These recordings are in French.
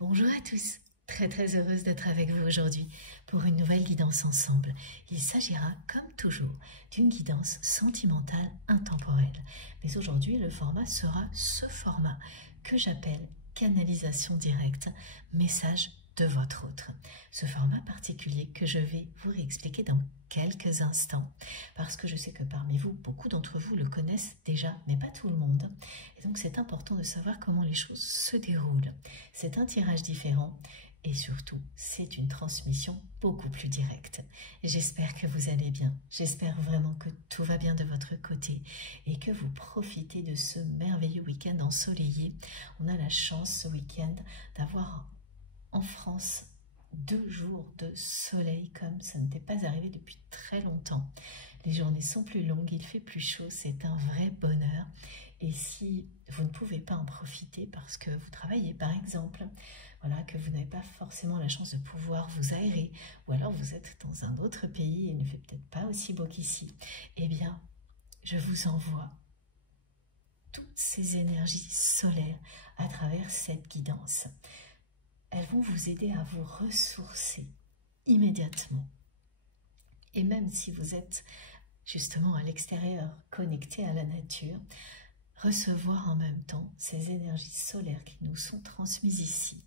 Bonjour à tous, très heureuse d'être avec vous aujourd'hui pour une nouvelle guidance ensemble. Il s'agira, comme toujours, d'une guidance sentimentale intemporelle. Mais aujourd'hui, le format sera ce format que j'appelle canalisation directe, message de votre autre. Ce format particulier que je vais vous réexpliquer dans quelques instants, parce que je sais que parmi vous, beaucoup d'entre vous le connaissent déjà, mais pas tout le monde. Et donc c'est important de savoir comment les choses se déroulent. C'est un tirage différent et surtout, c'est une transmission beaucoup plus directe. J'espère que vous allez bien, j'espère vraiment que tout va bien de votre côté et que vous profitez de ce merveilleux week-end ensoleillé. On a la chance ce week-end d'avoir en France 2 jours de soleil comme ça n'était pas arrivé depuis très longtemps. Les journées sont plus longues, il fait plus chaud, c'est un vrai bonheur. Et si vous ne pouvez pas en profiter parce que vous travaillez par exemple, voilà, que vous n'avez pas forcément la chance de pouvoir vous aérer, ou alors vous êtes dans un autre pays et il ne fait peut-être pas aussi beau qu'ici, eh bien, je vous envoie toutes ces énergies solaires à travers cette guidance. Elles vont vous aider à vous ressourcer immédiatement. Et même si vous êtes justement à l'extérieur, connecté à la nature, recevoir en même temps ces énergies solaires qui nous sont transmises ici,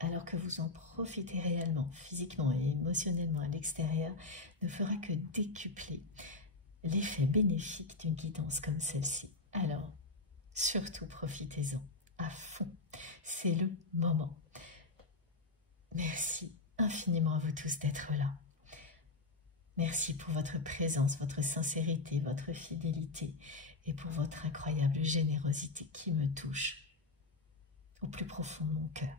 alors que vous en profitez réellement, physiquement et émotionnellement à l'extérieur, ne fera que décupler l'effet bénéfique d'une guidance comme celle-ci. Alors, surtout profitez-en à fond, c'est le moment. Merci infiniment à vous tous d'être là. Merci pour votre présence, votre sincérité, votre fidélité et pour votre incroyable générosité qui me touche au plus profond de mon cœur.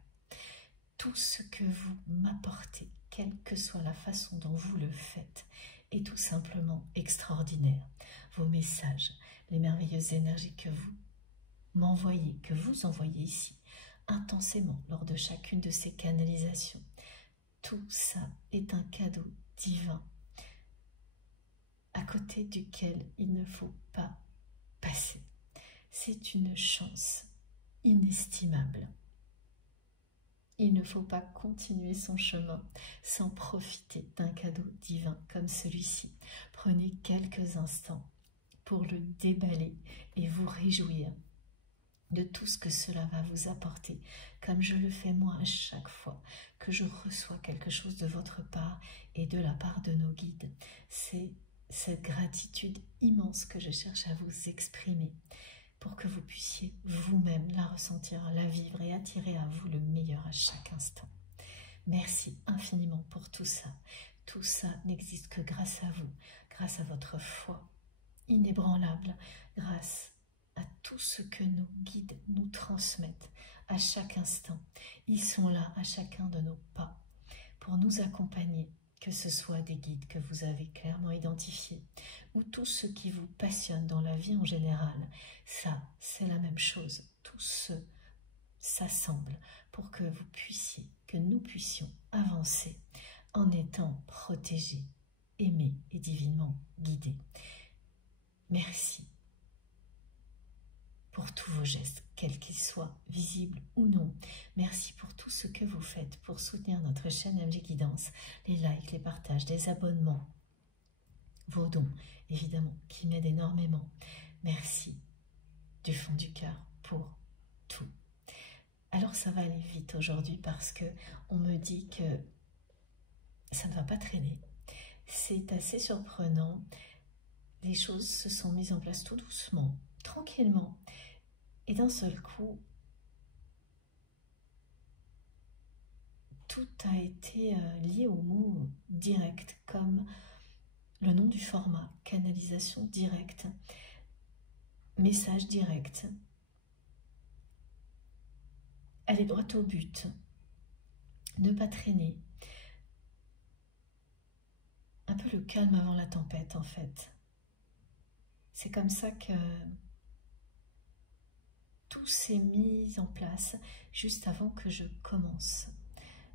Tout ce que vous m'apportez, quelle que soit la façon dont vous le faites, est tout simplement extraordinaire. Vos messages, les merveilleuses énergies que vous m'envoyez, que vous envoyez ici, intensément lors de chacune de ces canalisations, tout ça est un cadeau divin à côté duquel il ne faut pas passer. C'est une chance inestimable. Il ne faut pas continuer son chemin sans profiter d'un cadeau divin comme celui-ci. Prenez quelques instants pour le déballer et vous réjouir de tout ce que cela va vous apporter, comme je le fais moi à chaque fois que je reçois quelque chose de votre part et de la part de nos guides. C'est cette gratitude immense que je cherche à vous exprimer pour que vous puissiez vous-même la ressentir, la vivre et attirer à vous le meilleur à chaque instant. Merci infiniment pour tout ça. Tout ça n'existe que grâce à vous, grâce à votre foi inébranlable, grâce à tout ce que nos guides nous transmettent à chaque instant. Ils sont là à chacun de nos pas pour nous accompagner, que ce soit des guides que vous avez clairement identifiés ou tout ce qui vous passionne dans la vie en général. Ça, c'est la même chose. Tout ce s'assemble pour que vous puissiez, que nous puissions avancer en étant protégés, aimés et divinement guidés. Merci pour tous vos gestes, quels qu'ils soient, visibles ou non. Merci pour tout ce que vous faites pour soutenir notre chaîne MG Guidance, les likes, les partages, les abonnements, vos dons, évidemment, qui m'aident énormément. Merci du fond du cœur pour tout. Alors ça va aller vite aujourd'hui parce que on me dit que ça ne va pas traîner. C'est assez surprenant. Les choses se sont mises en place tout doucement, tranquillement. Et d'un seul coup, tout a été lié au mot direct, comme le nom du format, canalisation directe, message direct. Aller droit au but, ne pas traîner. Un peu le calme avant la tempête en fait. C'est comme ça que tout s'est mis en place juste avant que je commence,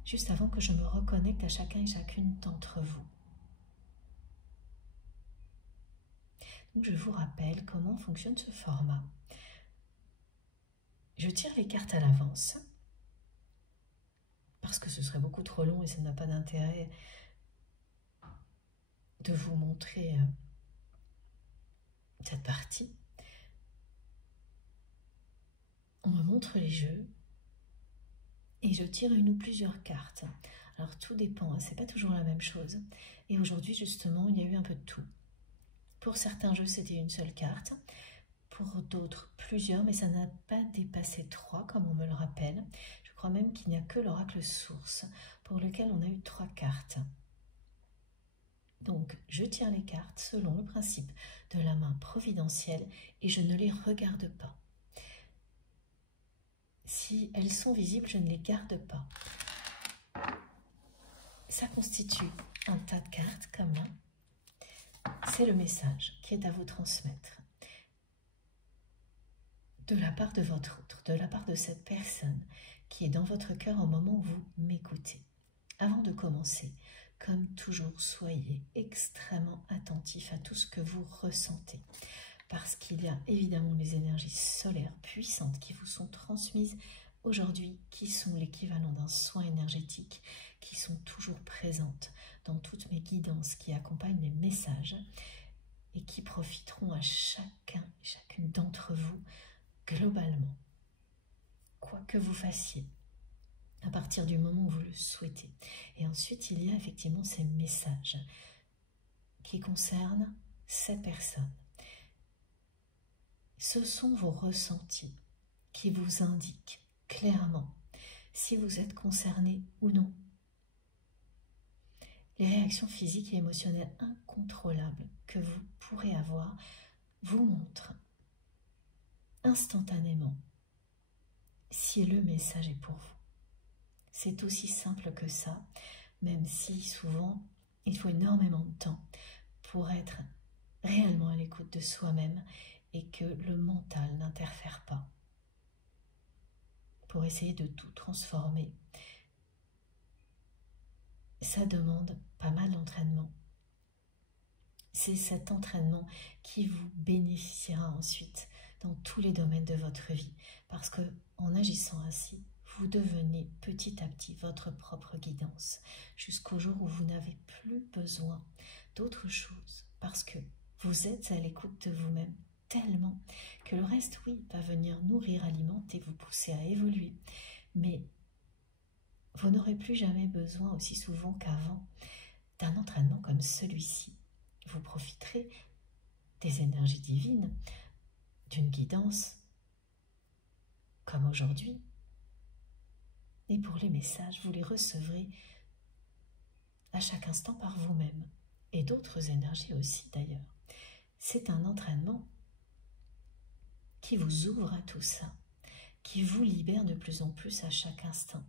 juste avant que je me reconnecte à chacun et chacune d'entre vous. Donc je vous rappelle comment fonctionne ce format. Je tire les cartes à l'avance parce que ce serait beaucoup trop long et ça n'a pas d'intérêt de vous montrer cette partie. On me montre les jeux et je tire une ou plusieurs cartes. Alors tout dépend, hein, c'est pas toujours la même chose. Et aujourd'hui justement, il y a eu un peu de tout. Pour certains jeux, c'était une seule carte. Pour d'autres, plusieurs, mais ça n'a pas dépassé 3, comme on me le rappelle. Je crois même qu'il n'y a que l'oracle source, pour lequel on a eu 3 cartes. Donc, je tire les cartes selon le principe de la main providentielle et je ne les regarde pas. Si elles sont visibles, je ne les garde pas. Ça constitue un tas de cartes comme là. C'est le message qui est à vous transmettre. De la part de votre autre, de la part de cette personne qui est dans votre cœur au moment où vous m'écoutez. Avant de commencer, comme toujours, soyez extrêmement attentifs à tout ce que vous ressentez. Parce qu'il y a évidemment les énergies solaires puissantes qui vous sont transmises aujourd'hui, qui sont l'équivalent d'un soin énergétique, qui sont toujours présentes dans toutes mes guidances qui accompagnent les messages et qui profiteront à chacun et chacune d'entre vous globalement, quoi que vous fassiez, à partir du moment où vous le souhaitez. Et ensuite, il y a effectivement ces messages qui concernent ces personnes. Ce sont vos ressentis qui vous indiquent clairement si vous êtes concerné ou non. Les réactions physiques et émotionnelles incontrôlables que vous pourrez avoir vous montrent instantanément si le message est pour vous. C'est aussi simple que ça, même si souvent il faut énormément de temps pour être réellement à l'écoute de soi-même et que le mental n'interfère pas. Pour essayer de tout transformer, ça demande pas mal d'entraînement. C'est cet entraînement qui vous bénéficiera ensuite dans tous les domaines de votre vie, parce que en agissant ainsi, vous devenez petit à petit votre propre guidance, jusqu'au jour où vous n'avez plus besoin d'autre chose, parce que vous êtes à l'écoute de vous-même tellement que le reste, oui, va venir nourrir, alimenter, vous pousser à évoluer, mais vous n'aurez plus jamais besoin aussi souvent qu'avant d'un entraînement comme celui-ci. Vous profiterez des énergies divines, d'une guidance comme aujourd'hui. Et pour les messages, vous les recevrez à chaque instant par vous-même, et d'autres énergies aussi d'ailleurs. C'est un entraînement qui vous ouvre à tout ça, qui vous libère de plus en plus à chaque instant.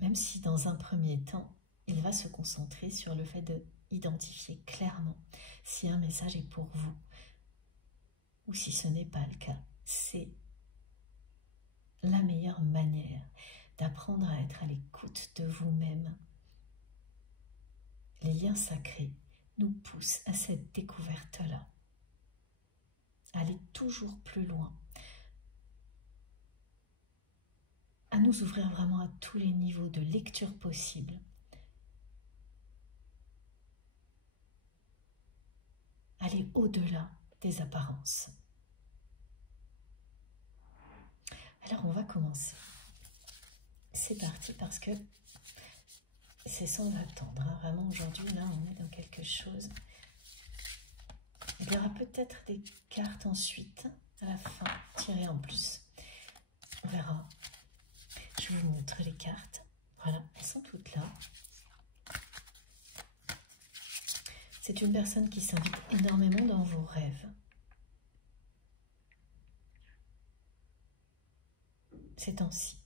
Même si dans un premier temps, il va se concentrer sur le fait d'identifier clairement si un message est pour vous ou si ce n'est pas le cas. C'est la meilleure manière d'apprendre à être à l'écoute de vous-même. Les liens sacrés nous poussent à cette découverte-là, à aller toujours plus loin, à nous ouvrir vraiment à tous les niveaux de lecture possibles, aller au-delà des apparences. Alors on va commencer. C'est parti parce que c'est sans attendre. Hein. Vraiment aujourd'hui, là, on est dans quelque chose. Il y aura peut-être des cartes ensuite, à la fin, tirées en plus. On verra. Je vous montre les cartes. Voilà, elles sont toutes là. C'est une personne qui s'invite énormément dans vos rêves. Ces temps-ci.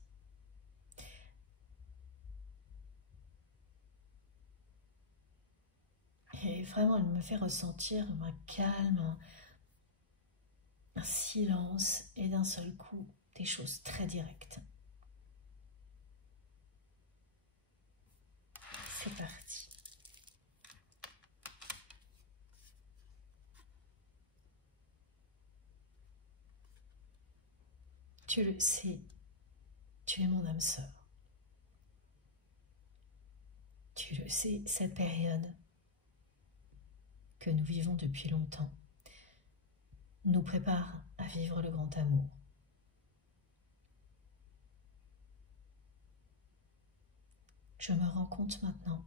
Et vraiment, elle me fait ressentir un calme, un silence et d'un seul coup, des choses très directes. C'est parti. Tu le sais, Tu es mon âme sœur. Tu le sais, cette période que nous vivons depuis longtemps nous prépare à vivre le grand amour. Je me rends compte maintenant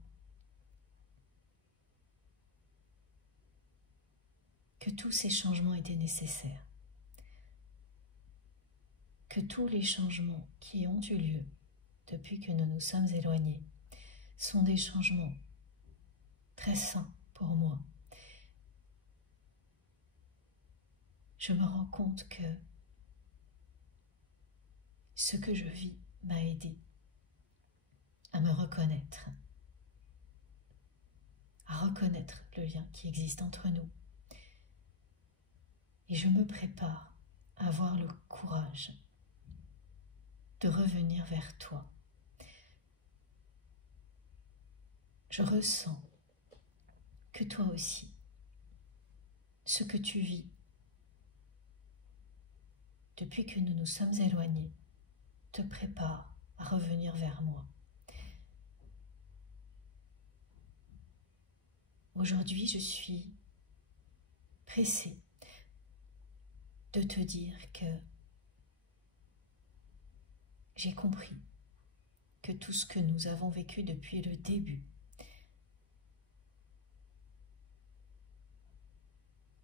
que tous ces changements étaient nécessaires, que tous les changements qui ont eu lieu depuis que nous nous sommes éloignés sont des changements très sains pour moi. Je me rends compte que ce que je vis m'a aidé à me reconnaître, à reconnaître le lien qui existe entre nous. Et je me prépare à avoir le courage de revenir vers toi. Je ressens que toi aussi, ce que tu vis depuis que nous nous sommes éloignés te prépare à revenir vers moi. Aujourd'hui, je suis pressée de te dire que j'ai compris que tout ce que nous avons vécu depuis le début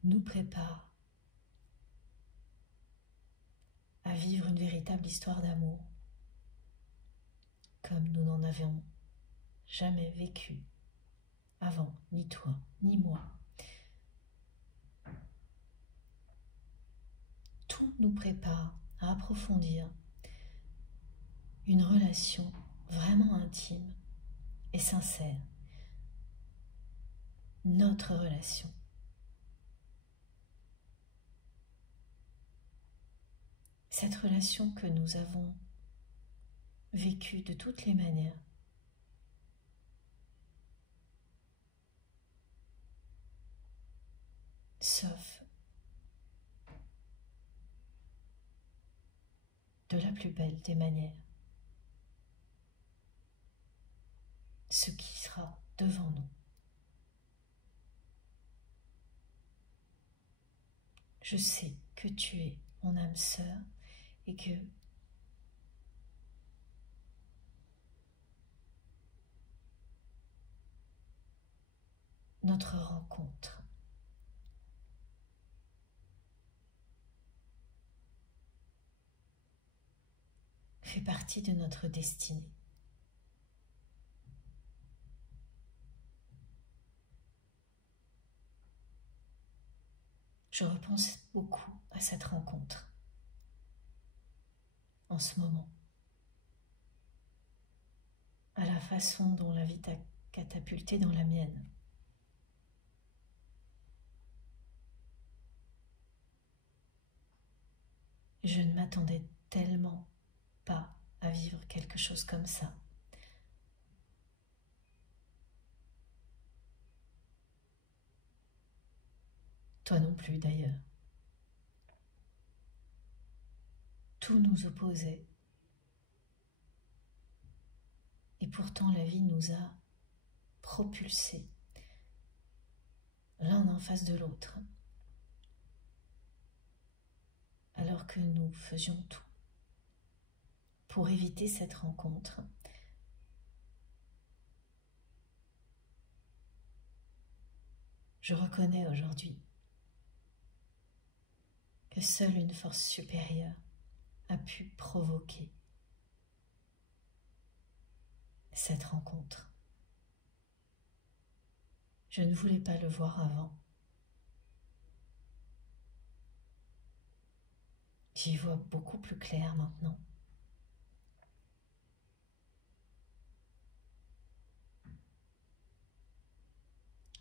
nous prépare à vivre une véritable histoire d'amour comme nous n'en avions jamais vécu avant, ni toi, ni moi. Tout nous prépare à approfondir une relation vraiment intime et sincère. Notre relation. Cette relation que nous avons vécue de toutes les manières. Sauf de la plus belle des manières. Ce qui sera devant nous. Je sais que tu es mon âme sœur et que notre rencontre fait partie de notre destinée. Je repense beaucoup à cette rencontre en ce moment, à la façon dont la vie t'a catapulté dans la mienne. Je ne m'attendais tellement pas à vivre quelque chose comme ça. Toi non plus d'ailleurs. Tout nous opposait. Et pourtant la vie nous a propulsés l'un en face de l'autre. Alors que nous faisions tout pour éviter cette rencontre. Je reconnais aujourd'hui que seule une force supérieure a pu provoquer cette rencontre. Je ne voulais pas le voir avant. J'y vois beaucoup plus clair maintenant.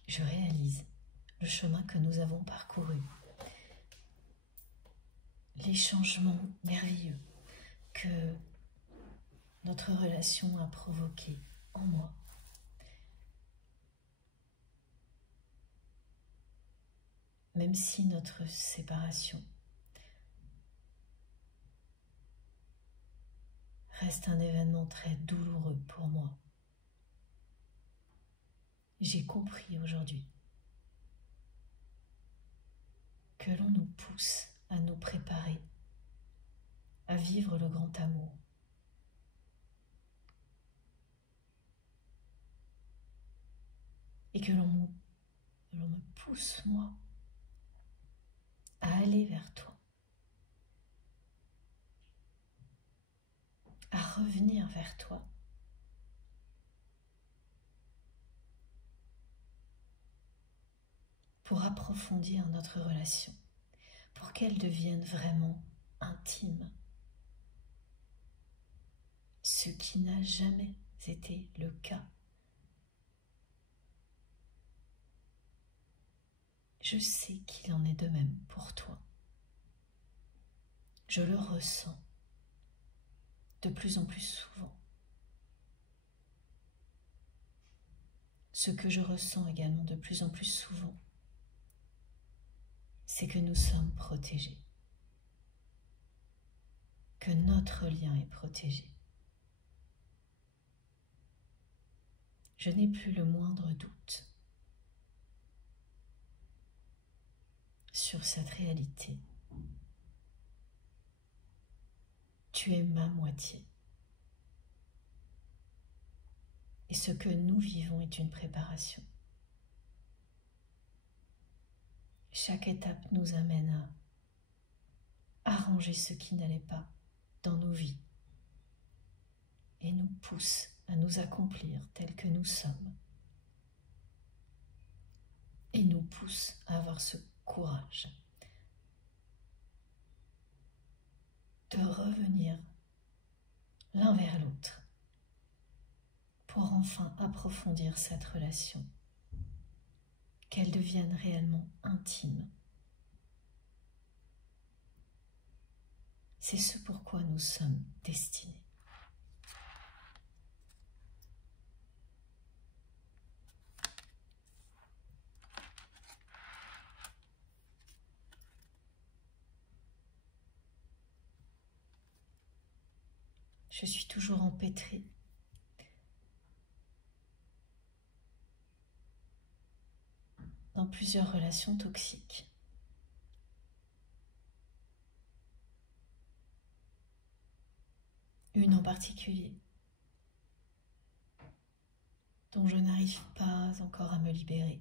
Je réalise le chemin que nous avons parcouru, les changements merveilleux que notre relation a provoqués en moi. Même si notre séparation reste un événement très douloureux pour moi. J'ai compris aujourd'hui que l'on nous pousse à nous préparer à vivre le grand amour. Et que l'on me pousse, moi, à aller vers toi, à revenir vers toi, pour approfondir notre relation, pour qu'elle devienne vraiment intime, ce qui n'a jamais été le cas. Je sais qu'il en est de même pour toi. Je le ressens de plus en plus souvent. Ce que je ressens également de plus en plus souvent, c'est que nous sommes protégés, que notre lien est protégé. Je n'ai plus le moindre doute sur cette réalité. Tu es ma moitié. Et ce que nous vivons est une préparation. Chaque étape nous amène à arranger ce qui n'allait pas dans nos vies et nous pousse à nous accomplir tels que nous sommes et nous pousse à avoir ce courage de revenir l'un vers l'autre pour enfin approfondir cette relation, qu'elle devienne réellement intime. C'est ce pourquoi nous sommes destinés. Je suis toujours empêtrée dans plusieurs relations toxiques. Une en particulier, dont je n'arrive pas encore à me libérer.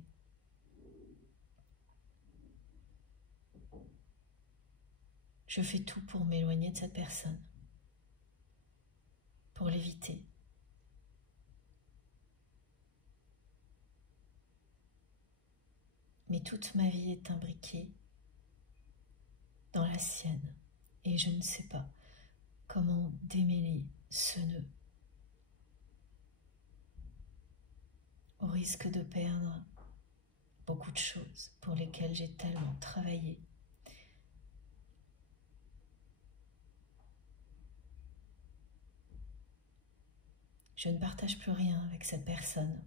Je fais tout pour m'éloigner de cette personne, pour l'éviter. Mais toute ma vie est imbriquée dans la sienne et je ne sais pas comment démêler ce nœud, au risque de perdre beaucoup de choses pour lesquelles j'ai tellement travaillé. Je ne partage plus rien avec cette personne.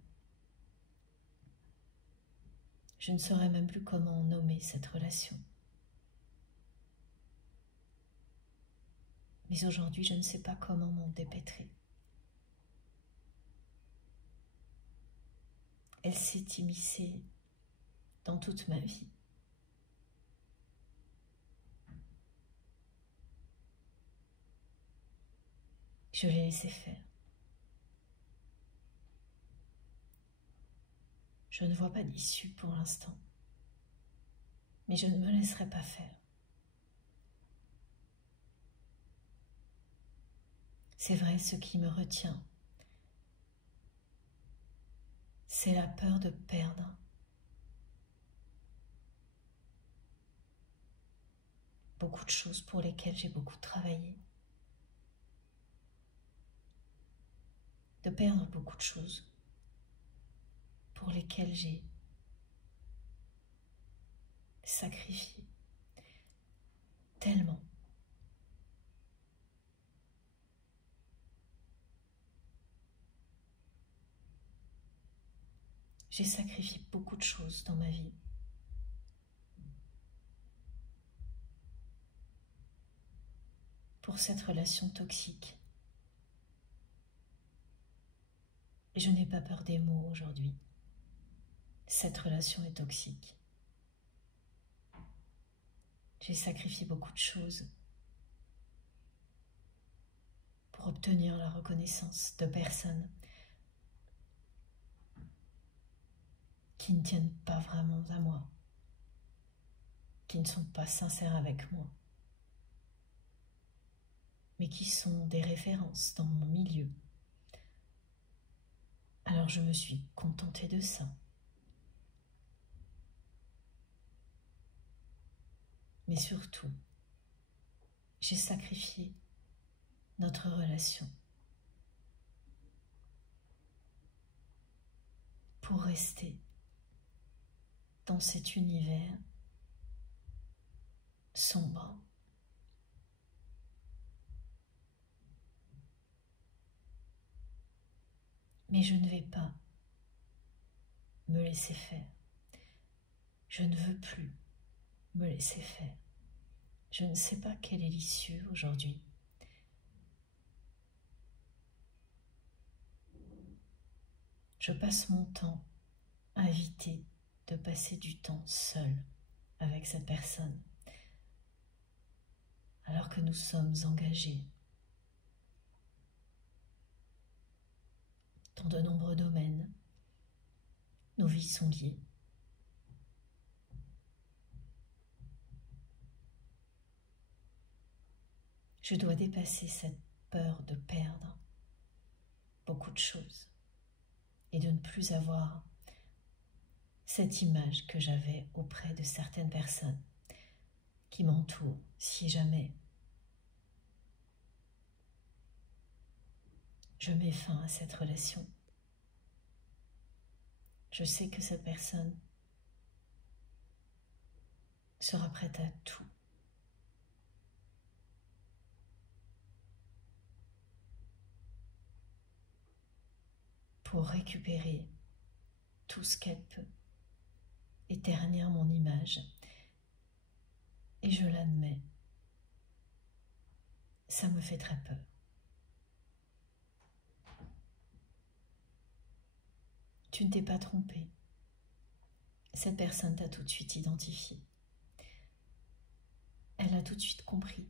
Je ne saurais même plus comment nommer cette relation. Mais aujourd'hui, je ne sais pas comment m'en dépêtrer. Elle s'est immiscée dans toute ma vie. Je l'ai laissé faire. Je ne vois pas d'issue pour l'instant, mais je ne me laisserai pas faire. C'est vrai, ce qui me retient, c'est la peur de perdre. Beaucoup de choses pour lesquelles j'ai beaucoup travaillé. De perdre beaucoup de choses pour lesquelles j'ai sacrifié tellement. J'ai sacrifié beaucoup de choses dans ma vie. Pour cette relation toxique Et je n'ai pas peur des mots aujourd'hui. Cette relation est toxique. J'ai sacrifié beaucoup de choses pour obtenir la reconnaissance de personnes qui ne tiennent pas vraiment à moi, qui ne sont pas sincères avec moi, mais qui sont des références dans mon milieu. Alors je me suis contentée de ça. Mais surtout, j'ai sacrifié notre relation pour rester dans cet univers sombre. Mais je ne vais pas me laisser faire. Je ne veux plus me laisser faire. Je ne sais pas quelle est l'issue aujourd'hui. Je passe mon temps à éviter de passer du temps seul avec cette personne, alors que nous sommes engagés dans de nombreux domaines. Nos vies sont liées. Je dois dépasser cette peur de perdre beaucoup de choses et de ne plus avoir cette image que j'avais auprès de certaines personnes qui m'entourent. Si jamais je mets fin à cette relation, je sais que cette personne sera prête à tout pour récupérer tout ce qu'elle peut et ternir mon image. Et je l'admets, ça me fait très peur. Tu ne t'es pas trompé. Cette personne t'a tout de suite identifié. Elle a tout de suite compris,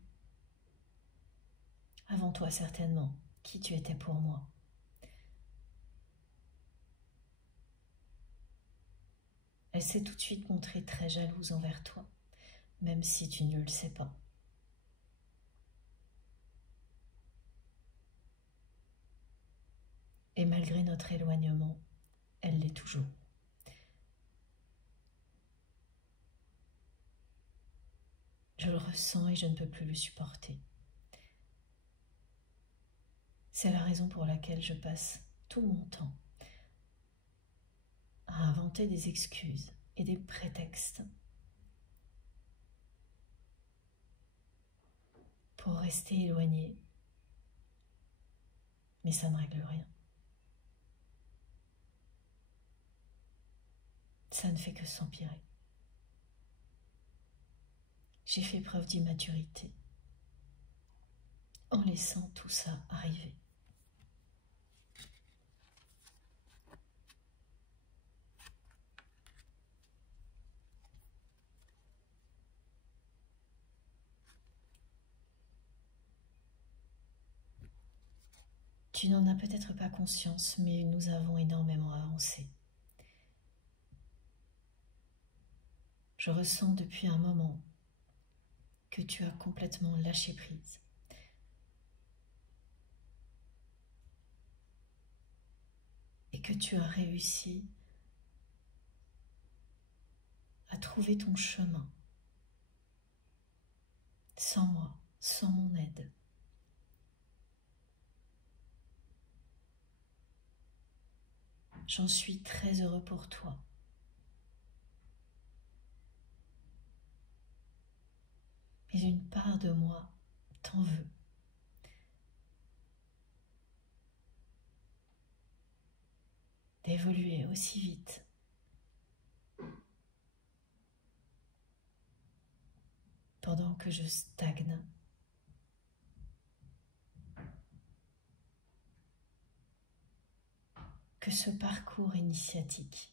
avant toi certainement, qui tu étais pour moi. Elle s'est tout de suite montrée très jalouse envers toi, même si tu ne le sais pas. Et malgré notre éloignement, elle l'est toujours. Je le ressens et je ne peux plus le supporter. C'est la raison pour laquelle je passe tout mon temps à inventer des excuses et des prétextes pour rester éloigné. Mais ça ne règle rien. Ça ne fait que s'empirer. J'ai fait preuve d'immaturité en laissant tout ça arriver. Tu n'en as peut-être pas conscience, mais nous avons énormément avancé. Je ressens depuis un moment que tu as complètement lâché prise. Et que tu as réussi à trouver ton chemin sans moi, sans mon aide. J'en suis très heureux pour toi. Mais une part de moi t'en veut. D'évoluer aussi vite. Pendant que je stagne. que ce parcours initiatique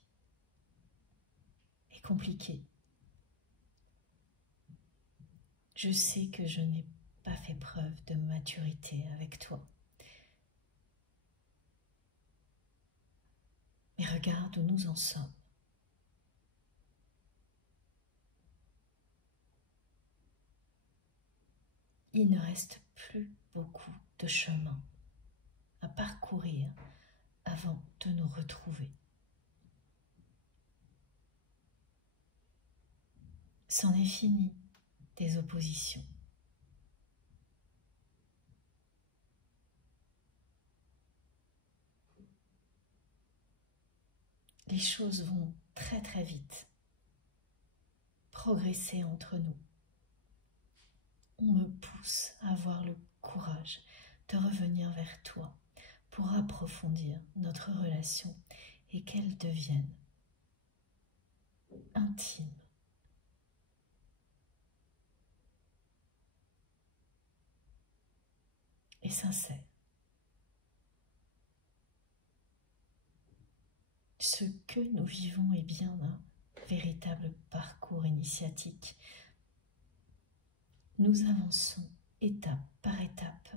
est compliqué. Je sais que je n'ai pas fait preuve de maturité avec toi. Mais regarde où nous en sommes. Il ne reste plus beaucoup de chemin à parcourir avant de nous retrouver. C'en est fini des oppositions. Les choses vont très très vite progresser entre nous. On me pousse à avoir le courage de revenir vers toi pour approfondir notre relation et qu'elle devienne intime. Et sincère. Ce que nous vivons est bien un véritable parcours initiatique. Nous avançons étape par étape.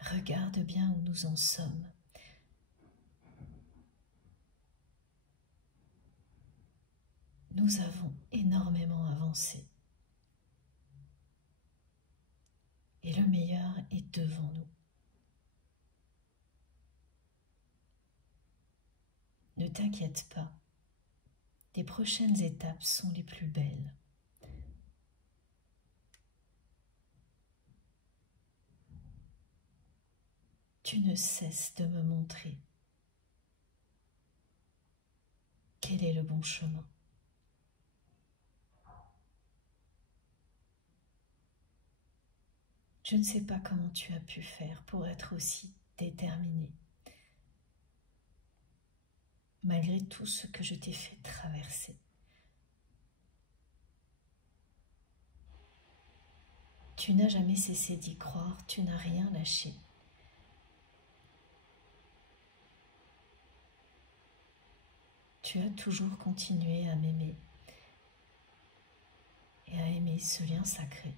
Regarde bien où nous en sommes. Nous avons énormément avancé. Et le meilleur est devant nous. Ne t'inquiète pas, les prochaines étapes sont les plus belles. Tu ne cesses de me montrer quel est le bon chemin. Je ne sais pas comment tu as pu faire pour être aussi déterminé, malgré tout ce que je t'ai fait traverser. Tu n'as jamais cessé d'y croire, tu n'as rien lâché. Tu as toujours continué à m'aimer et à aimer ce lien sacré.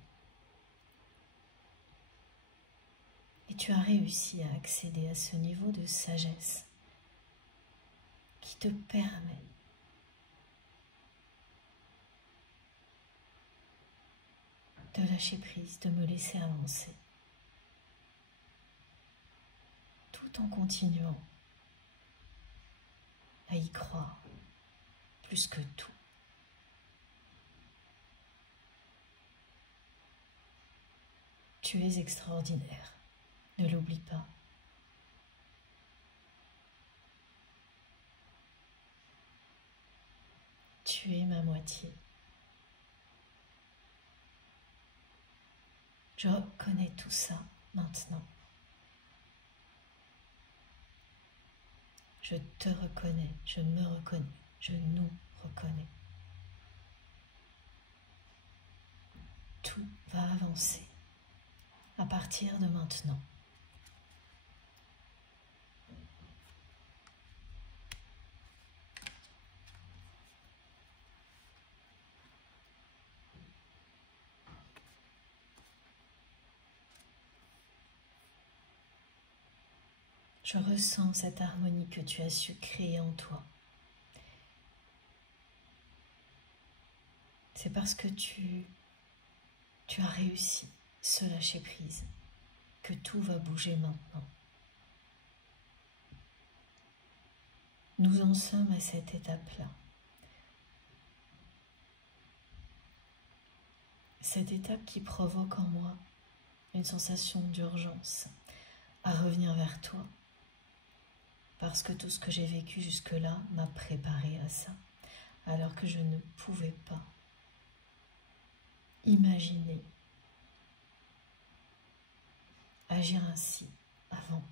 Et tu as réussi à accéder à ce niveau de sagesse qui te permet de lâcher prise, de me laisser avancer, tout en continuant à y croire plus que tout. Tu es extraordinaire, ne l'oublie pas. Tu es ma moitié. Je reconnais tout ça maintenant. Je te reconnais, je me reconnais, je nous reconnais. Tout va avancer à partir de maintenant. Je ressens cette harmonie que tu as su créer en toi. C'est parce que tu as réussi ce lâcher-prise que tout va bouger maintenant. Nous en sommes à cette étape-là. Cette étape qui provoque en moi une sensation d'urgence à revenir vers toi. Parce que tout ce que j'ai vécu jusque-là m'a préparé à ça, alors que je ne pouvais pas imaginer agir ainsi avant.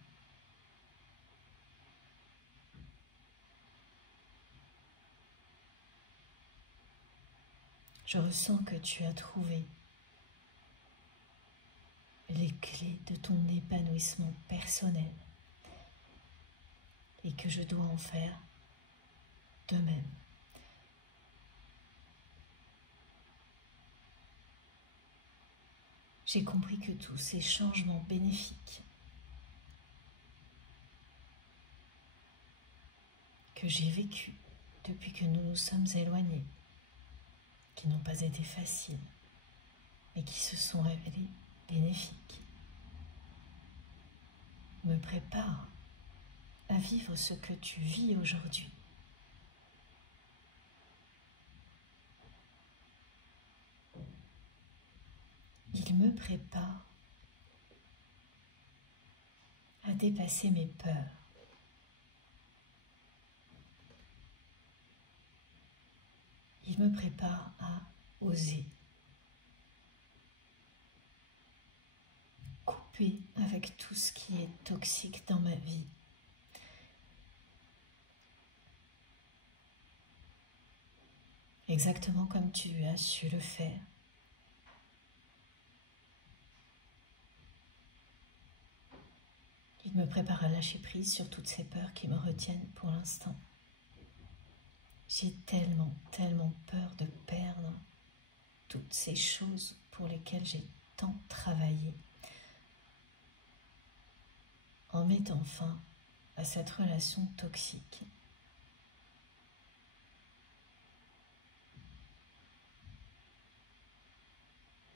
Je ressens que tu as trouvé les clés de ton épanouissement personnel et que je dois en faire de même. J'ai compris que tous ces changements bénéfiques que j'ai vécus depuis que nous nous sommes éloignés, qui n'ont pas été faciles, mais qui se sont révélés bénéfiques, me préparent à vivre ce que tu vis aujourd'hui. Il me prépare à dépasser mes peurs. Il me prépare à oser. Couper avec tout ce qui est toxique dans ma vie. Exactement comme tu as su le faire. Il me prépare à lâcher prise sur toutes ces peurs qui me retiennent pour l'instant. J'ai tellement peur de perdre toutes ces choses pour lesquelles j'ai tant travaillé. En mettant fin à cette relation toxique.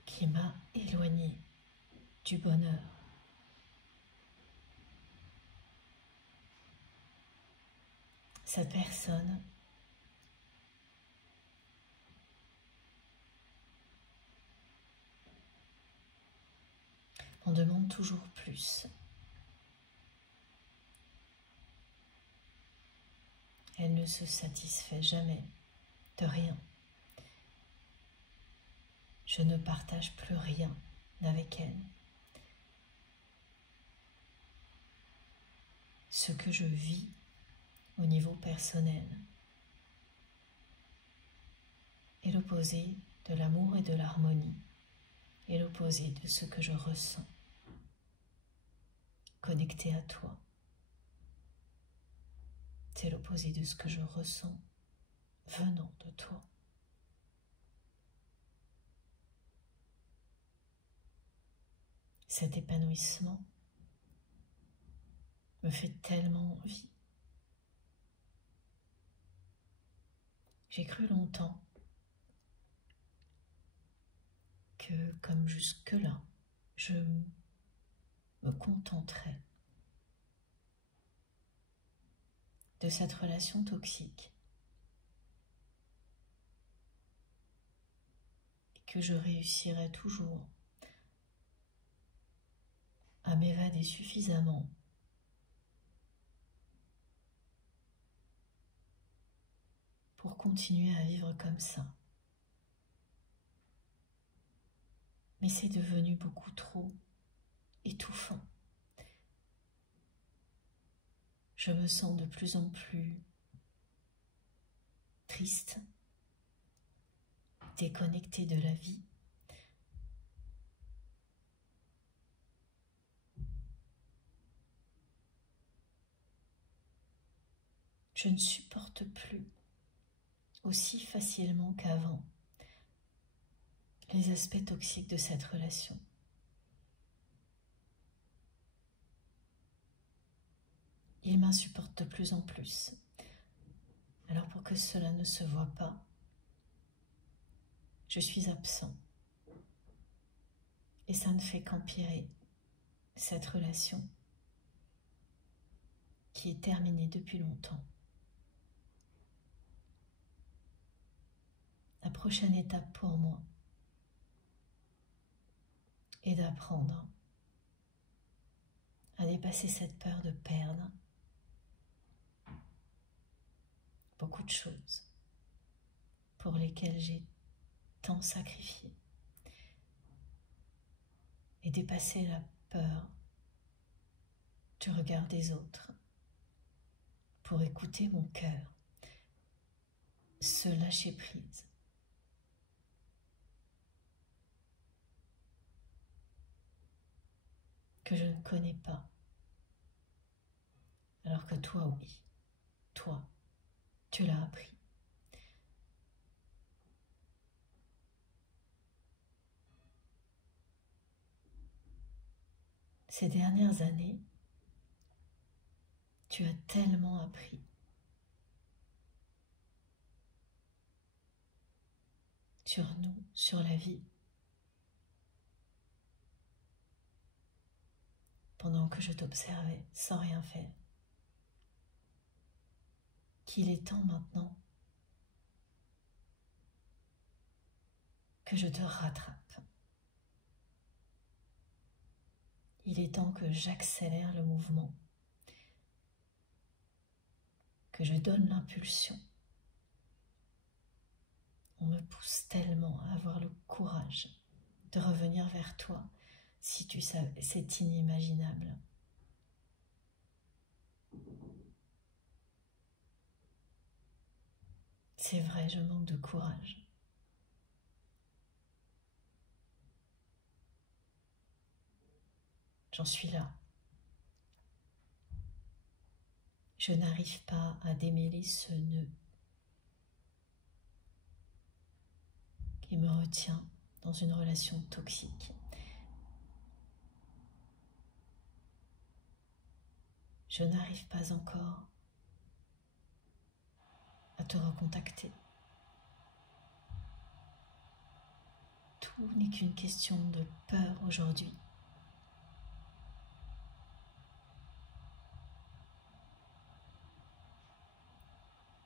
Qui m'a éloignée du bonheur. Cette personne m'en demande toujours plus. Elle ne se satisfait jamais de rien. Je ne partage plus rien avec elle. Ce que je vis au niveau personnel est l'opposé de l'amour et de l'harmonie, est l'opposé de ce que je ressens, connecté à toi. C'est l'opposé de ce que je ressens venant de toi. Cet épanouissement me fait tellement envie. J'ai cru longtemps que, comme jusque-là, je me contenterais de cette relation toxique et que je réussirais toujours à m'évader suffisamment pour continuer à vivre comme ça. Mais c'est devenu beaucoup trop étouffant. Je me sens de plus en plus triste, déconnectée de la vie. Je ne supporte plus aussi facilement qu'avant les aspects toxiques de cette relation. Il m'insupporte de plus en plus. Alors pour que cela ne se voit pas, je suis absent. Et ça ne fait qu'empirer cette relation qui est terminée depuis longtemps. La prochaine étape pour moi est d'apprendre à dépasser cette peur de perdre beaucoup de choses pour lesquelles j'ai tant sacrifié et dépasser la peur du regard des autres pour écouter mon cœur, se lâcher prise. Que je ne connais pas, Alors que toi, oui, toi, tu l'as appris. Ces dernières années, tu as tellement appris. Sur nous, sur la vie. Pendant que je t'observais sans rien faire. Qu'il est temps maintenant que je te rattrape. Il est temps que j'accélère le mouvement, que je donne l'impulsion. On me pousse tellement à avoir le courage de revenir vers toi. Si tu savais, c'est inimaginable. C'est vrai, je manque de courage. J'en suis là. Je n'arrive pas à démêler ce nœud qui me retient dans une relation toxique. Je n'arrive pas encore à te recontacter. Tout n'est qu'une question de peur aujourd'hui.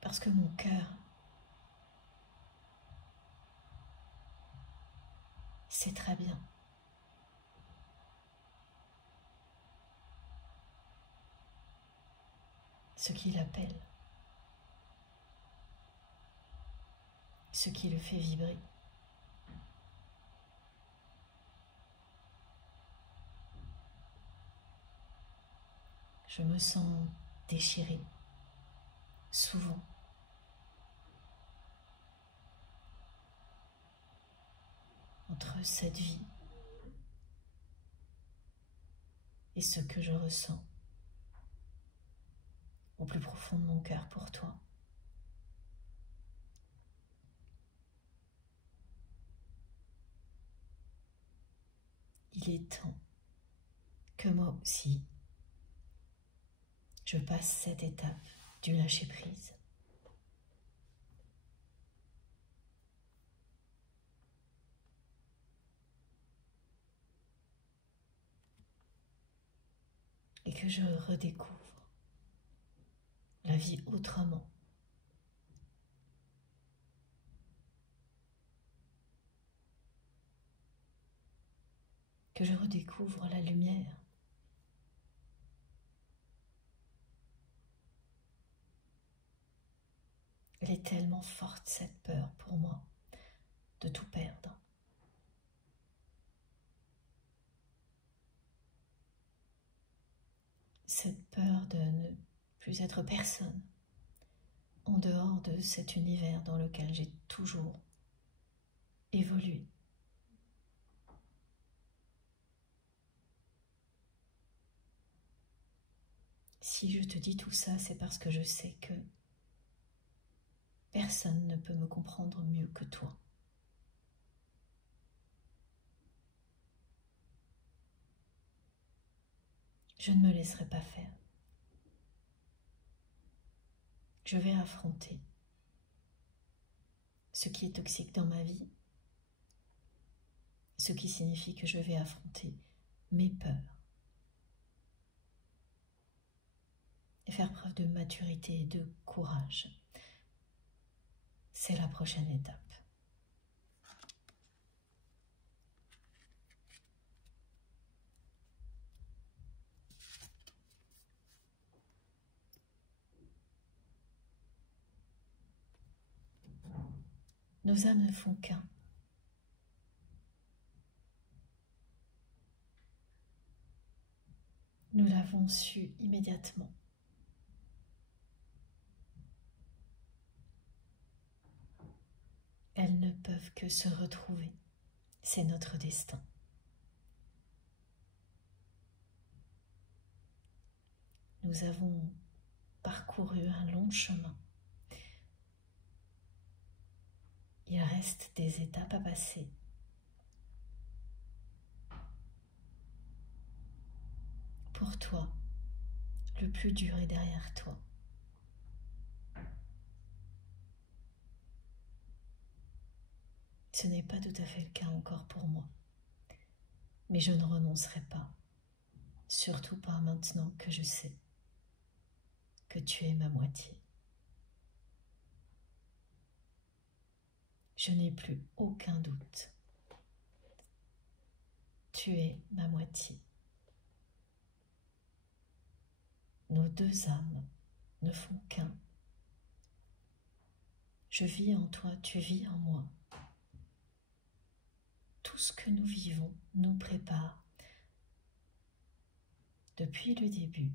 Parce que mon cœur sait très bien ce qu'il appelle, ce qui le fait vibrer. Je me sens déchirée, souvent. Entre cette vie et ce que je ressens au plus profond de mon cœur pour toi. Il est temps que moi aussi, je passe cette étape du lâcher-prise. Et que je redécouvre la vie autrement. Que je redécouvre la lumière. Elle est tellement forte, cette peur pour moi, de tout perdre. Cette peur de ne plus être personne en dehors de cet univers dans lequel j'ai toujours évolué. Si je te dis tout ça, c'est parce que je sais que personne ne peut me comprendre mieux que toi. Je ne me laisserai pas faire. Je vais affronter ce qui est toxique dans ma vie, ce qui signifie que je vais affronter mes peurs et faire preuve de maturité et de courage. C'est la prochaine étape. Nos âmes ne font qu'un. Nous l'avons su immédiatement. Elles ne peuvent que se retrouver. C'est notre destin. Nous avons parcouru un long chemin. Il reste des étapes à passer. Pour toi, le plus dur est derrière toi. Ce n'est pas tout à fait le cas encore pour moi. Mais je ne renoncerai pas, surtout pas maintenant que je sais que tu es ma moitié. Je n'ai plus aucun doute. Tu es ma moitié. Nos deux âmes ne font qu'un. Je vis en toi, tu vis en moi. Tout ce que nous vivons nous prépare, depuis le début,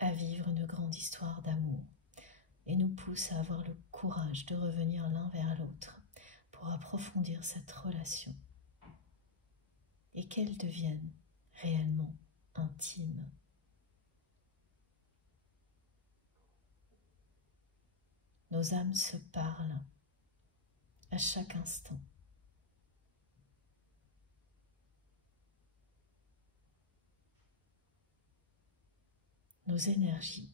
à vivre une grande histoire d'amour et nous pousse à avoir le courage de revenir l'un vers l'autre pour approfondir cette relation et qu'elle devienne réellement intime. Nos âmes se parlent à chaque instant. Nos énergies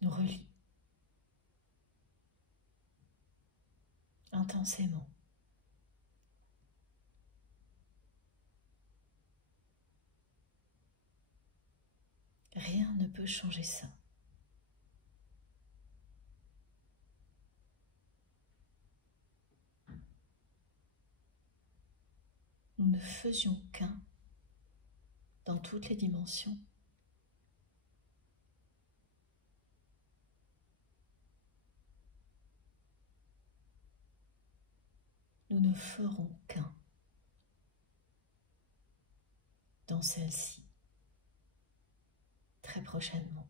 nous relient intensément. Rien ne peut changer ça. Nous ne faisions qu'un dans toutes les dimensions. Nous ne ferons qu'un dans celle-ci, très prochainement.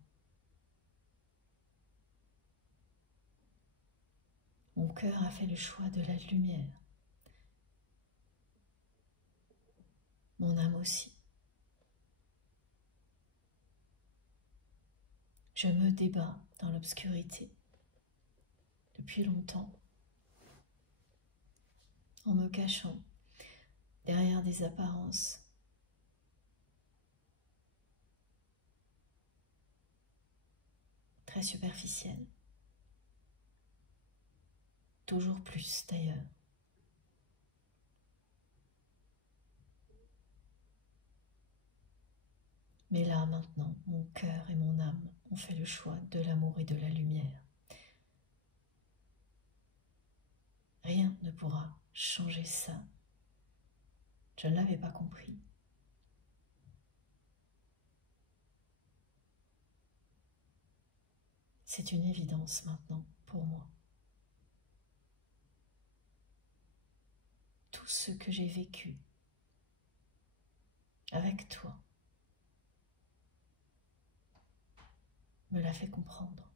Mon cœur a fait le choix de la lumière. Mon âme aussi. Je me débats dans l'obscurité depuis longtemps, en me cachant derrière des apparences. Très superficielles. Toujours plus d'ailleurs. Mais là, maintenant, mon cœur et mon âme ont fait le choix de l'amour et de la lumière. Rien ne pourra changer ça. Je ne l'avais pas compris. C'est une évidence maintenant pour moi. Tout ce que j'ai vécu avec toi me l'a fait comprendre.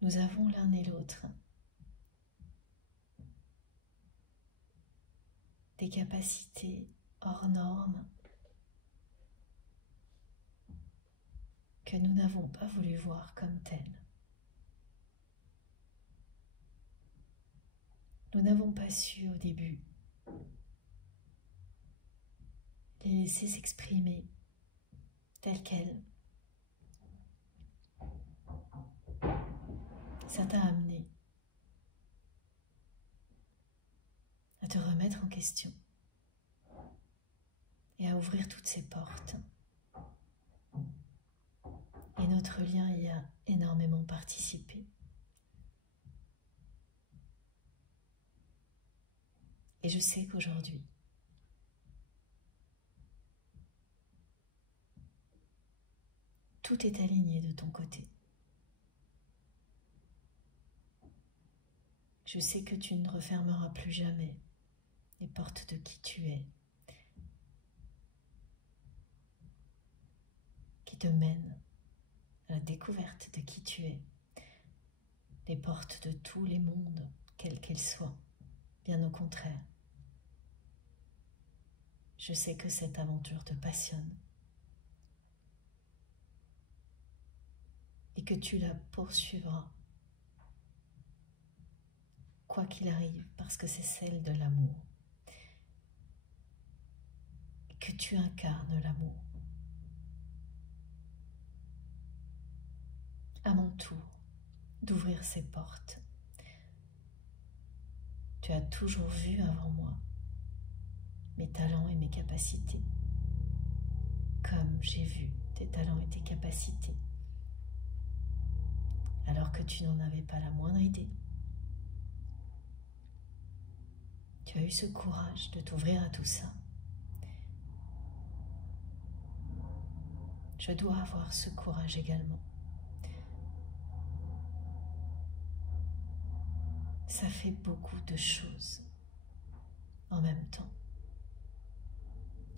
Nous avons l'un et l'autre des capacités hors normes que nous n'avons pas voulu voir comme telles. Nous n'avons pas su au début les laisser s'exprimer telles quelles. Ça t'a amené à te remettre en question et à ouvrir toutes ces portes. Et notre lien y a énormément participé. Et je sais qu'aujourd'hui, tout est aligné de ton côté. Je sais que tu ne refermeras plus jamais les portes de qui tu es, qui te mènent à la découverte de qui tu es, les portes de tous les mondes, quels qu'ils soient, bien au contraire. Je sais que cette aventure te passionne et que tu la poursuivras, quoi qu'il arrive, parce que c'est celle de l'amour, et que tu incarnes l'amour. À mon tour d'ouvrir ces portes, tu as toujours vu avant moi mes talents et mes capacités, comme j'ai vu tes talents et tes capacités, alors que tu n'en avais pas la moindre idée. Tu as eu ce courage de t'ouvrir à tout ça. Je dois avoir ce courage également. Ça fait beaucoup de choses en même temps.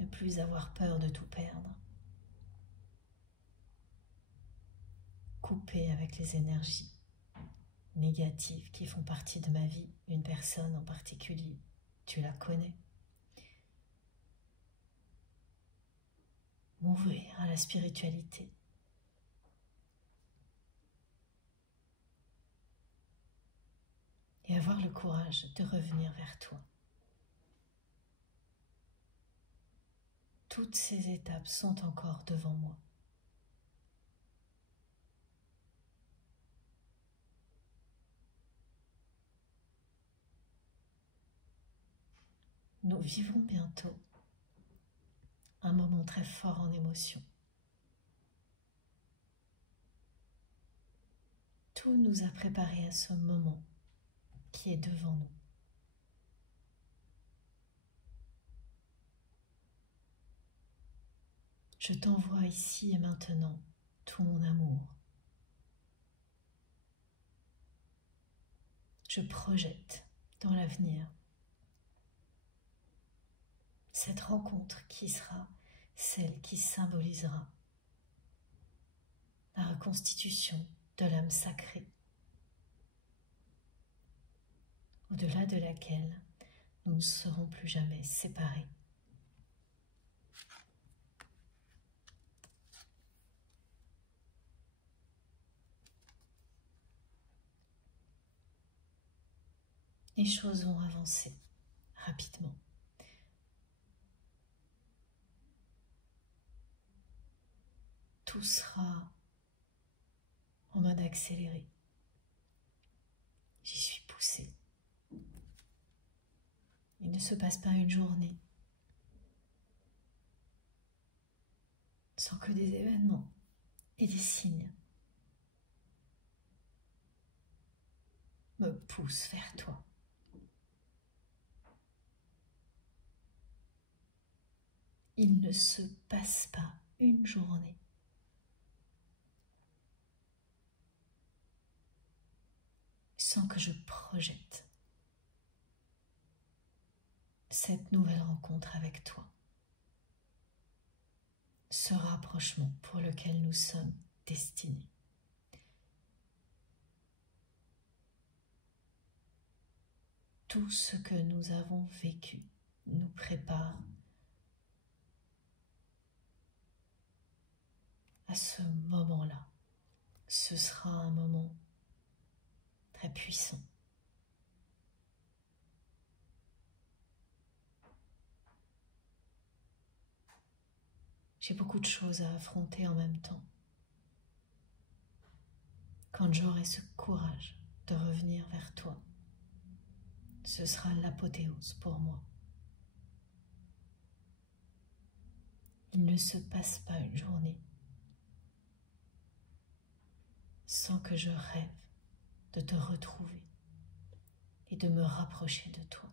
Ne plus avoir peur de tout perdre. Couper avec les énergies négatives qui font partie de ma vie, une personne en particulier, tu la connais. M'ouvrir à la spiritualité. Et avoir le courage de revenir vers toi. Toutes ces étapes sont encore devant moi. Nous vivons bientôt un moment très fort en émotion. Tout nous a préparé à ce moment qui est devant nous. Je t'envoie ici et maintenant tout mon amour. Je projette dans l'avenir cette rencontre qui sera celle qui symbolisera la reconstitution de l'âme sacrée, au-delà de laquelle nous ne serons plus jamais séparés. Les choses vont avancer rapidement. Tout sera en mode accéléré. J'y suis poussée. Il ne se passe pas une journée sans que des événements et des signes me poussent vers toi. Il ne se passe pas une journée sans que je projette cette nouvelle rencontre avec toi, ce rapprochement pour lequel nous sommes destinés. Tout ce que nous avons vécu nous prépare à ce moment-là. Ce sera un moment très puissant. J'ai beaucoup de choses à affronter en même temps. Quand j'aurai ce courage de revenir vers toi, ce sera l'apothéose pour moi. Il ne se passe pas une journée sans que je rêve de te retrouver et de me rapprocher de toi.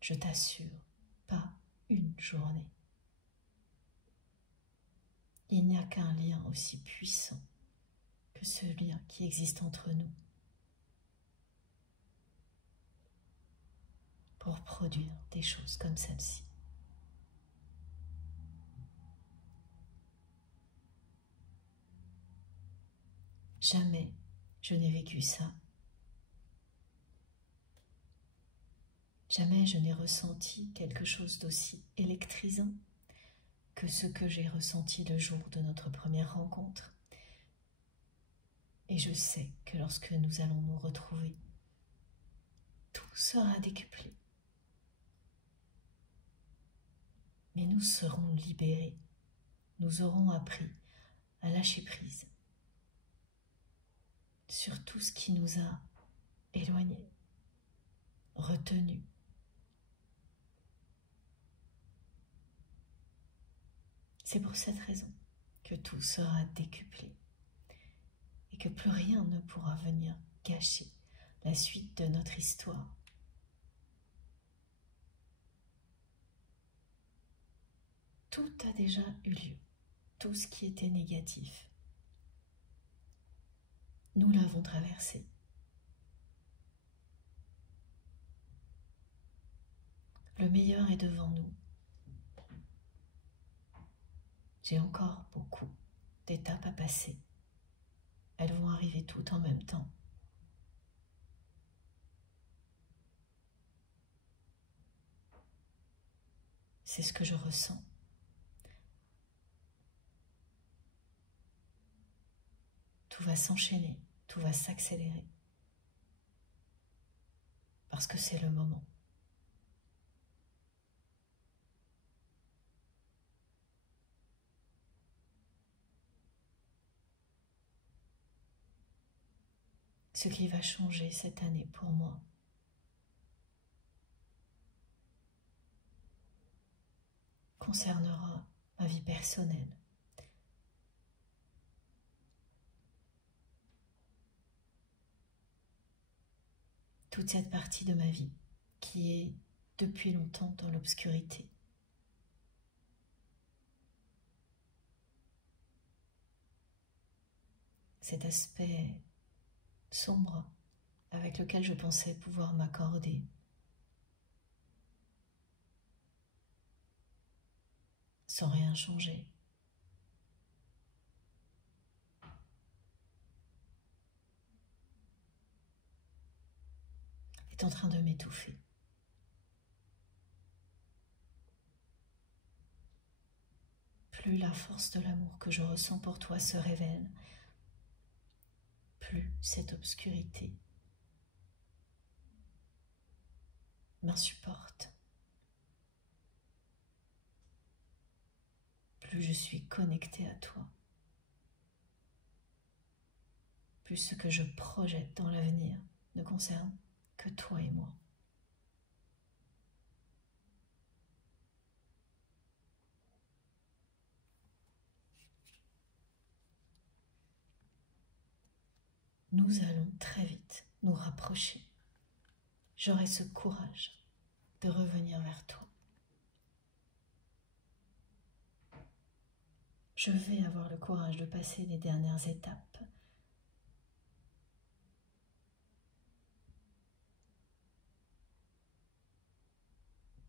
Je t'assure, pas une journée. Il n'y a qu'un lien aussi puissant que ce lien qui existe entre nous pour produire des choses comme celle-ci. Jamais je n'ai vécu ça. Jamais je n'ai ressenti quelque chose d'aussi électrisant que ce que j'ai ressenti le jour de notre première rencontre. Et je sais que lorsque nous allons nous retrouver, tout sera décuplé. Mais nous serons libérés. Nous aurons appris à lâcher prise sur tout ce qui nous a éloignés, retenus. C'est pour cette raison que tout sera décuplé et que plus rien ne pourra venir gâcher la suite de notre histoire. Tout a déjà eu lieu, tout ce qui était négatif. Nous l'avons traversé. Le meilleur est devant nous. J'ai encore beaucoup d'étapes à passer. Elles vont arriver toutes en même temps. C'est ce que je ressens. Tout va s'enchaîner, tout va s'accélérer. Parce que c'est le moment. Ce qui va changer cette année pour moi, concernera ma vie personnelle. Toute cette partie de ma vie qui est depuis longtemps dans l'obscurité. Cet aspect sombre avec lequel je pensais pouvoir m'accorder. Sans rien changer. Est en train de m'étouffer. Plus la force de l'amour que je ressens pour toi se révèle, plus cette obscurité m'insupporte. Plus je suis connectée à toi, plus ce que je projette dans l'avenir ne concerne que toi et moi. Nous allons très vite nous rapprocher. J'aurai ce courage de revenir vers toi. Je vais avoir le courage de passer les dernières étapes.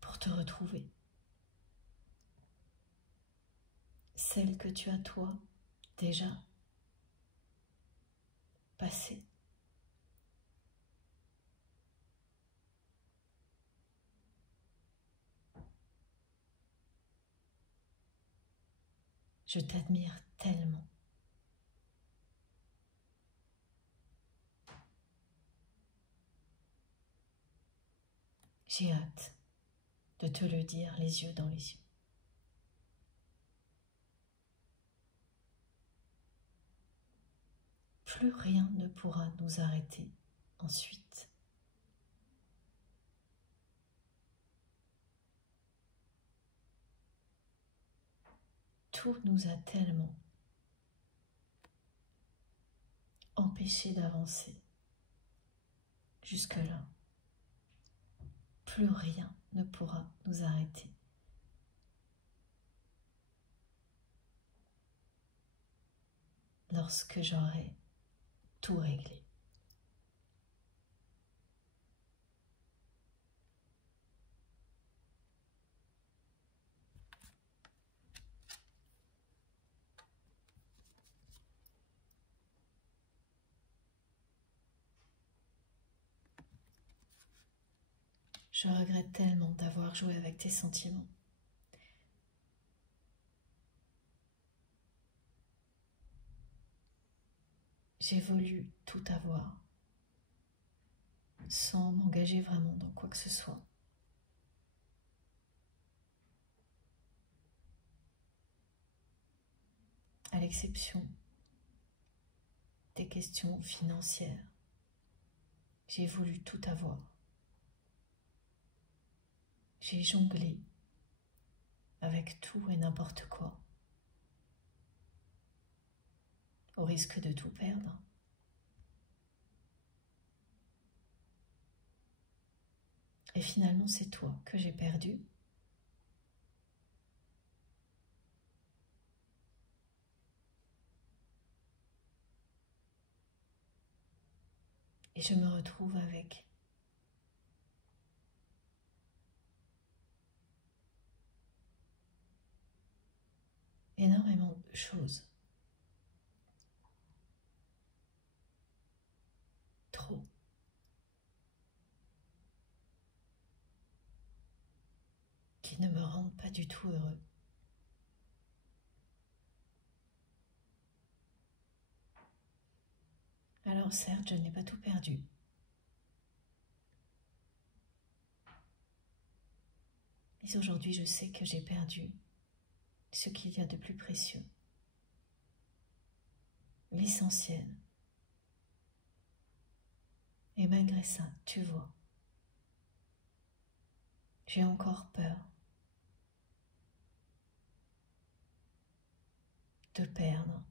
Pour te retrouver. Celle que tu as toi déjà passée. Je t'admire tellement. J'ai hâte de te le dire les yeux dans les yeux. Plus rien ne pourra nous arrêter ensuite. Tout nous a tellement empêchés d'avancer. Jusque-là, plus rien ne pourra nous arrêter. Lorsque j'aurai tout régler. Je regrette tellement d'avoir joué avec tes sentiments. J'ai voulu tout avoir, sans m'engager vraiment dans quoi que ce soit. À l'exception des questions financières, j'ai voulu tout avoir. J'ai jonglé avec tout et n'importe quoi, au risque de tout perdre. Et finalement, c'est toi que j'ai perdu. Et je me retrouve avec énormément de choses. Trop. Qui ne me rendent pas du tout heureux. Alors certes, je n'ai pas tout perdu. Mais aujourd'hui, je sais que j'ai perdu ce qu'il y a de plus précieux. L'essentiel. Et malgré ça, tu vois, j'ai encore peur de perdre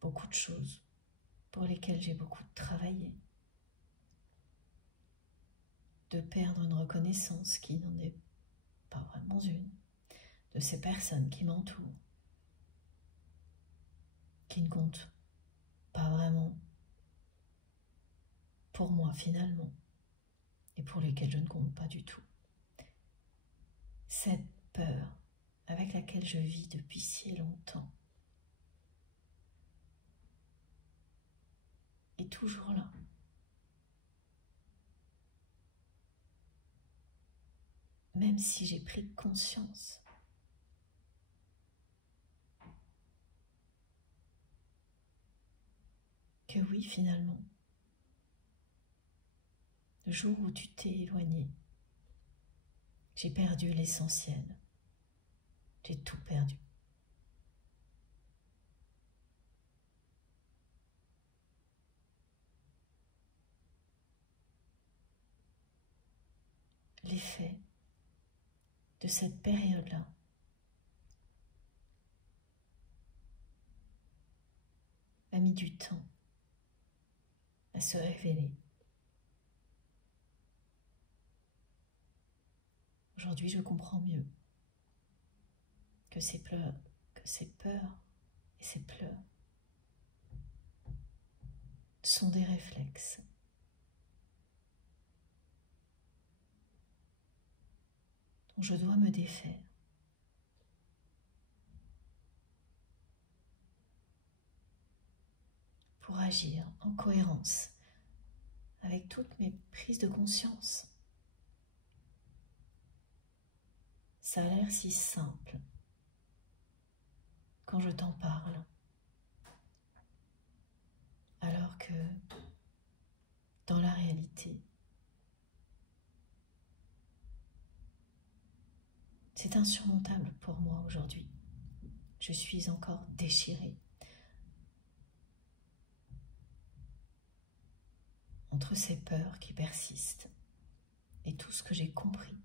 beaucoup de choses pour lesquelles j'ai beaucoup travaillé, de perdre une reconnaissance qui n'en est pas vraiment une, de ces personnes qui m'entourent, qui ne comptent pas vraiment pour moi finalement, et pour lesquelles je ne compte pas du tout. Cette peur avec laquelle je vis depuis si longtemps est toujours là. Même si j'ai pris conscience que oui, finalement, le jour où tu t'es éloigné, j'ai perdu l'essentiel. J'ai tout perdu. L'effet de cette période-là a mis du temps à se révéler. Aujourd'hui, je comprends mieux que ces peurs et ces pleurs sont des réflexes dont je dois me défaire pour agir en cohérence avec toutes mes prises de conscience. Ça a l'air si simple quand je t'en parle, alors que dans la réalité, c'est insurmontable pour moi aujourd'hui. Je suis encore déchirée entre ces peurs qui persistent et tout ce que j'ai compris.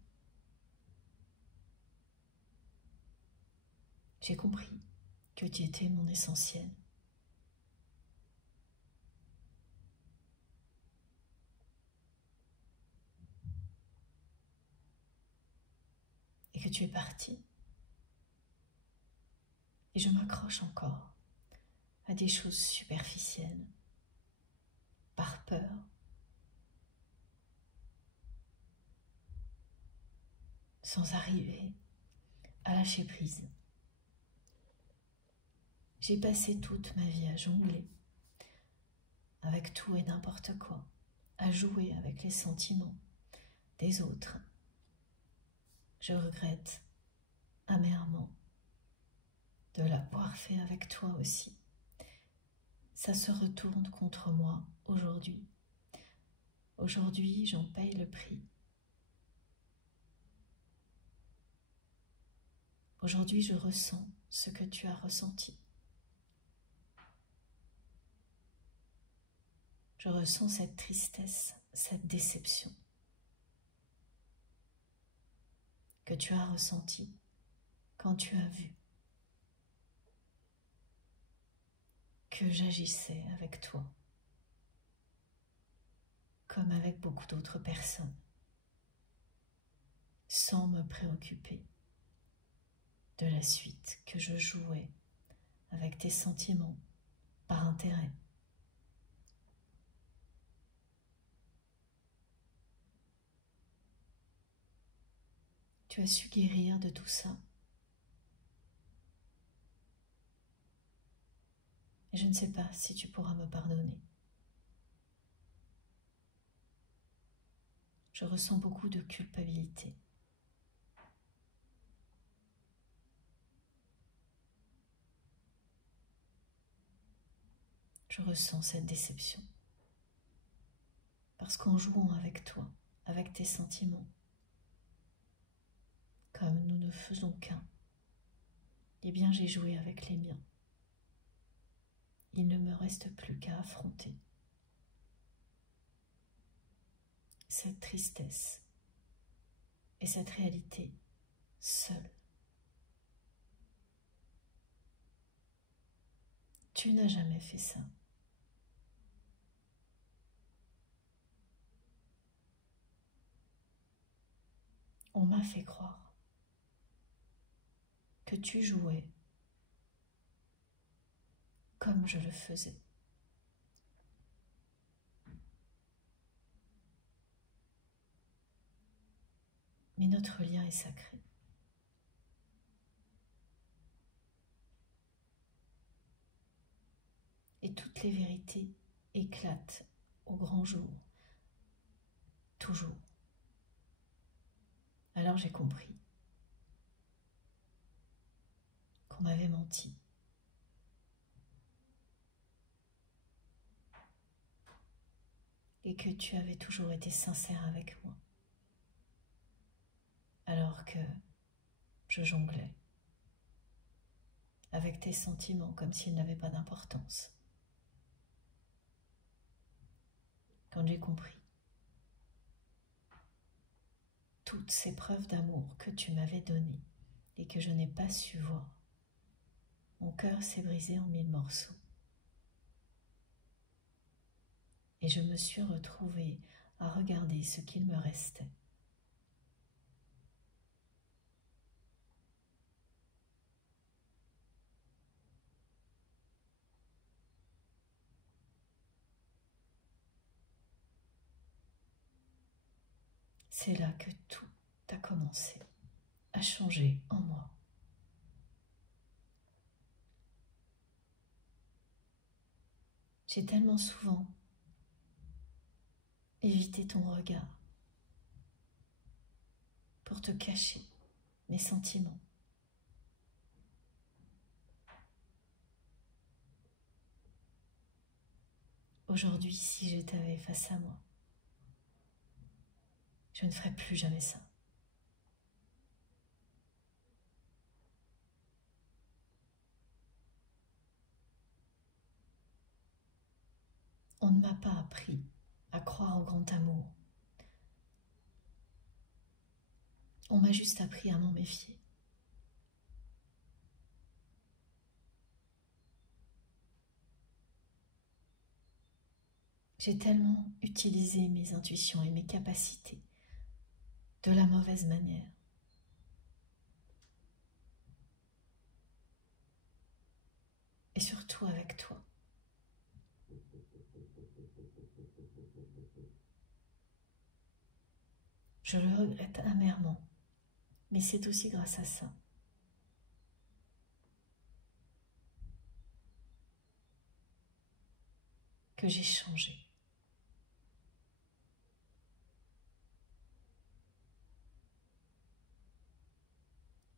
J'ai compris que tu étais mon essentiel. Et que tu es parti. Et je m'accroche encore à des choses superficielles, par peur. Sans arriver à lâcher prise. J'ai passé toute ma vie à jongler avec tout et n'importe quoi, à jouer avec les sentiments des autres. Je regrette amèrement de l'avoir fait avec toi aussi. Ça se retourne contre moi aujourd'hui. Aujourd'hui, j'en paye le prix. Aujourd'hui, je ressens ce que tu as ressenti. Je ressens cette tristesse, cette déception que tu as ressentie quand tu as vu que j'agissais avec toi, comme avec beaucoup d'autres personnes, sans me préoccuper de la suite, que je jouais avec tes sentiments par intérêt. Tu as su guérir de tout ça. Et je ne sais pas si tu pourras me pardonner. Je ressens beaucoup de culpabilité. Je ressens cette déception. Parce qu'en jouant avec toi, avec tes sentiments, comme nous ne faisons qu'un, eh bien j'ai joué avec les miens. Il ne me reste plus qu'à affronter cette tristesse et cette réalité seule. Tu n'as jamais fait ça. On m'a fait croire que tu jouais comme je le faisais. Mais notre lien est sacré. Et toutes les vérités éclatent au grand jour, toujours. Alors j'ai compris qu'on m'avait menti. Et que tu avais toujours été sincère avec moi. Alors que je jonglais avec tes sentiments comme s'ils n'avaient pas d'importance. Quand j'ai compris toutes ces preuves d'amour que tu m'avais données et que je n'ai pas su voir, mon cœur s'est brisé en 1000 morceaux. Et je me suis retrouvée à regarder ce qu'il me restait. C'est là que tout a commencé à changer en moi. J'ai tellement souvent évité ton regard pour te cacher mes sentiments. Aujourd'hui, si je t'avais face à moi, je ne ferais plus jamais ça. On ne m'a pas appris à croire au grand amour. On m'a juste appris à m'en méfier. J'ai tellement utilisé mes intuitions et mes capacités de la mauvaise manière. et surtout avec toi. Je le regrette amèrement, mais c'est aussi grâce à ça que j'ai changé.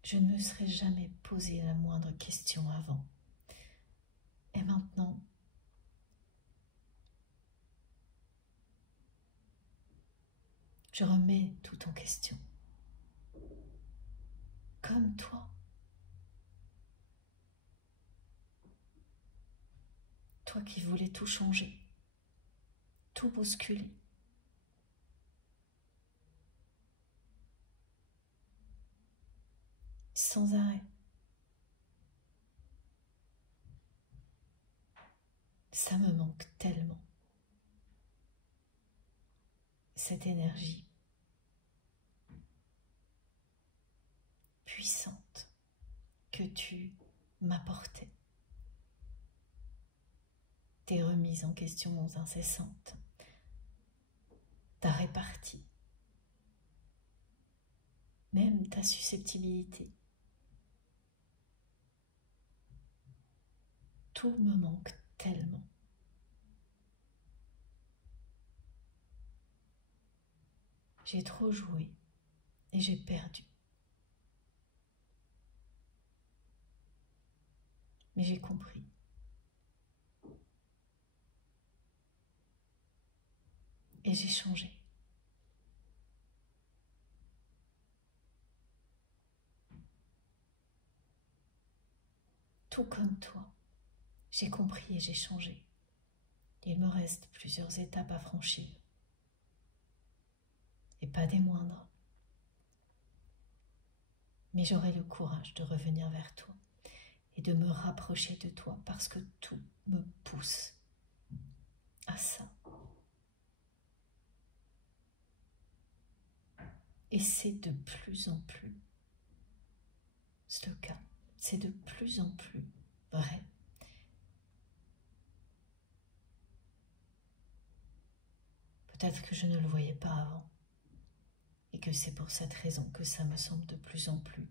Je ne me serais jamais posé la moindre question avant. Et maintenant, je remets tout en question. Comme toi. Toi qui voulais tout changer, tout bousculer. Sans arrêt. Ça me manque tellement. Cette énergie puissante que tu m'apportais. Tes remises en question incessantes. Ta répartie. Même ta susceptibilité. Tout me manque tellement. J'ai trop joué et j'ai perdu. Mais j'ai compris. Et j'ai changé. Tout comme toi, j'ai compris et j'ai changé. Il me reste plusieurs étapes à franchir. Et pas des moindres. Mais j'aurai le courage de revenir vers toi et de me rapprocher de toi parce que tout me pousse à ça. Et c'est de plus en plus le cas. C'est de plus en plus vrai. Peut-être que je ne le voyais pas avant. Et que c'est pour cette raison que ça me semble de plus en plus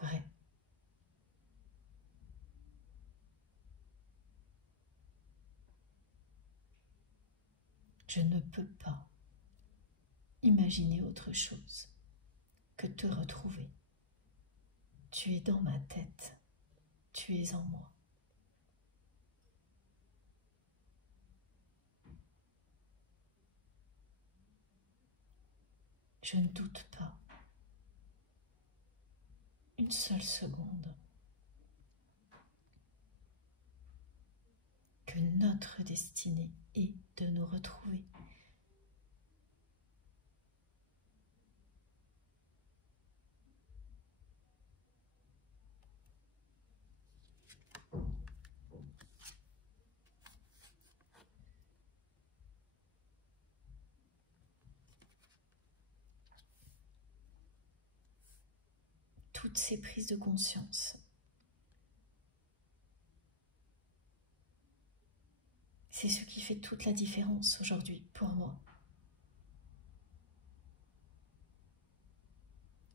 vrai. Je ne peux pas imaginer autre chose que te retrouver. Tu es dans ma tête, tu es en moi. Je ne doute pas une seule seconde que notre destinée est de nous retrouver. Toutes ces prises de conscience, c'est ce qui fait toute la différence aujourd'hui pour moi.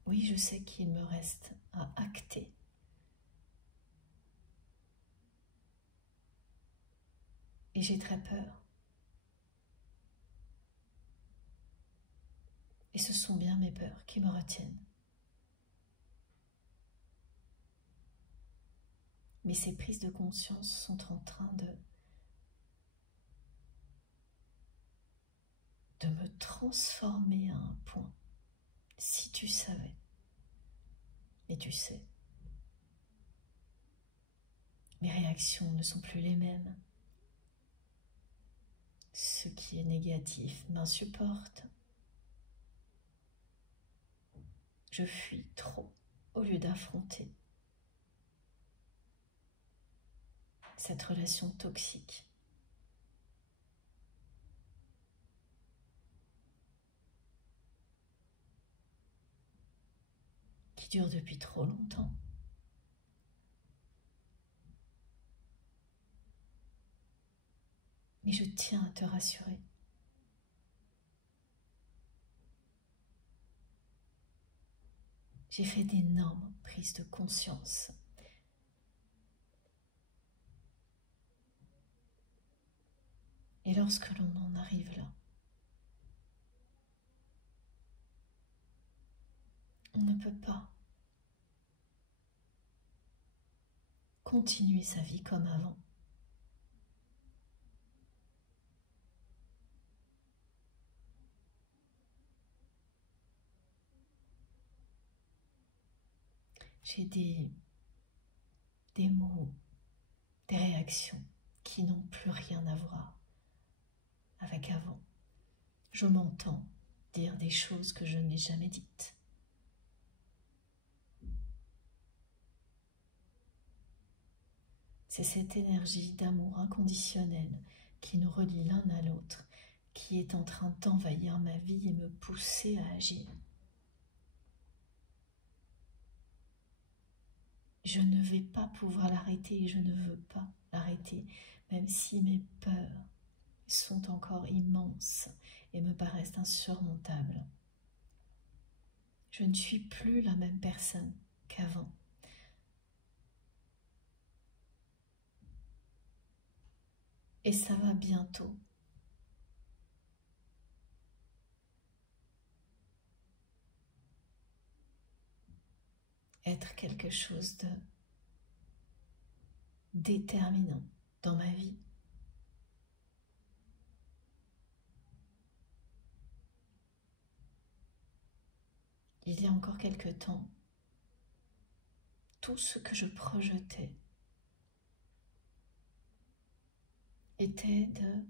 Oui, je sais qu'il me reste à acter. Et j'ai très peur. Et ce sont bien mes peurs qui me retiennent. Mais ces prises de conscience sont en train de me transformer à un point. Si tu savais, et tu sais, mes réactions ne sont plus les mêmes. Ce qui est négatif m'insupporte. Je fuis trop au lieu d'affronter cette relation toxique. Qui dure depuis trop longtemps. Mais je tiens à te rassurer. J'ai fait d'énormes prises de conscience. Et lorsque l'on en arrive là, on ne peut pas continuer sa vie comme avant. J'ai des mots, des réactions qui n'ont plus rien à voir avec avant. Je m'entends dire des choses que je n'ai jamais dites. C'est cette énergie d'amour inconditionnel qui nous relie l'un à l'autre, qui est en train d'envahir ma vie et me pousser à agir. Je ne vais pas pouvoir l'arrêter et je ne veux pas l'arrêter, même si mes peurs sont encore immenses et me paraissent insurmontables. Je ne suis plus la même personne qu'avant. Et ça va bientôt être quelque chose de déterminant dans ma vie. Il y a encore quelque temps, tout ce que je projetais était de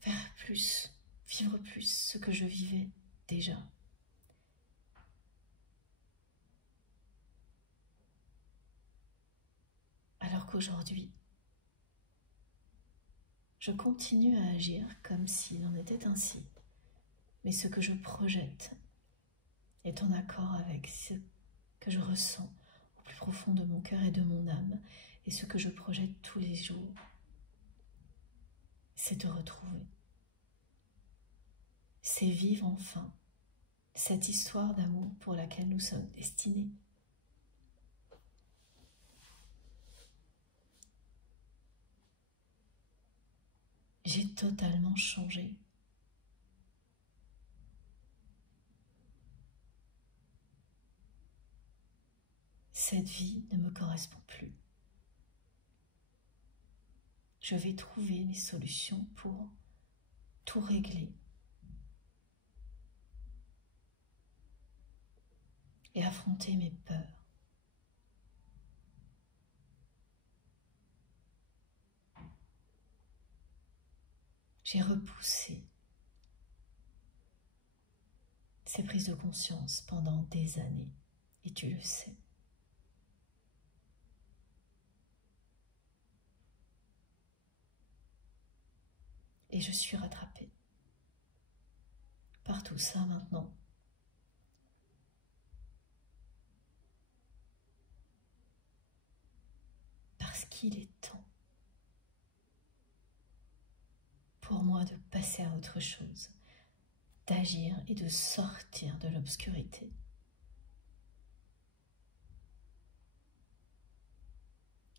faire plus, vivre plus ce que je vivais déjà. Alors qu'aujourd'hui, je continue à agir comme s'il en était ainsi, mais ce que je projette est en accord avec ce que je ressens au plus profond de mon cœur et de mon âme, et ce que je projette tous les jours, c'est de retrouver, c'est vivre enfin cette histoire d'amour pour laquelle nous sommes destinés. J'ai totalement changé. Cette vie ne me correspond plus. Je vais trouver les solutions pour tout régler et affronter mes peurs. J'ai repoussé ces prises de conscience pendant des années, et tu le sais. Et je suis rattrapée par tout ça maintenant. Parce qu'il est temps pour moi de passer à autre chose, d'agir et de sortir de l'obscurité.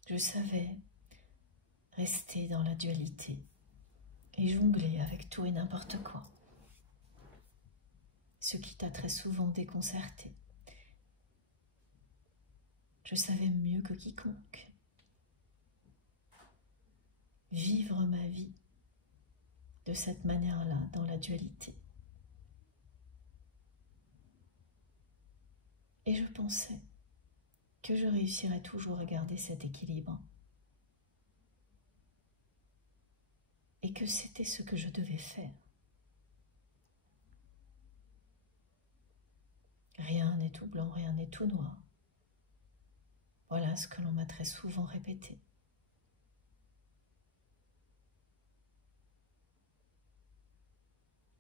Je savais rester dans la dualité et jongler avec tout et n'importe quoi, ce qui t'a très souvent déconcerté. Je savais mieux que quiconque vivre ma vie de cette manière-là, dans la dualité. Et je pensais que je réussirais toujours à garder cet équilibre et que c'était ce que je devais faire. Rien n'est tout blanc, rien n'est tout noir. Voilà ce que l'on m'a très souvent répété.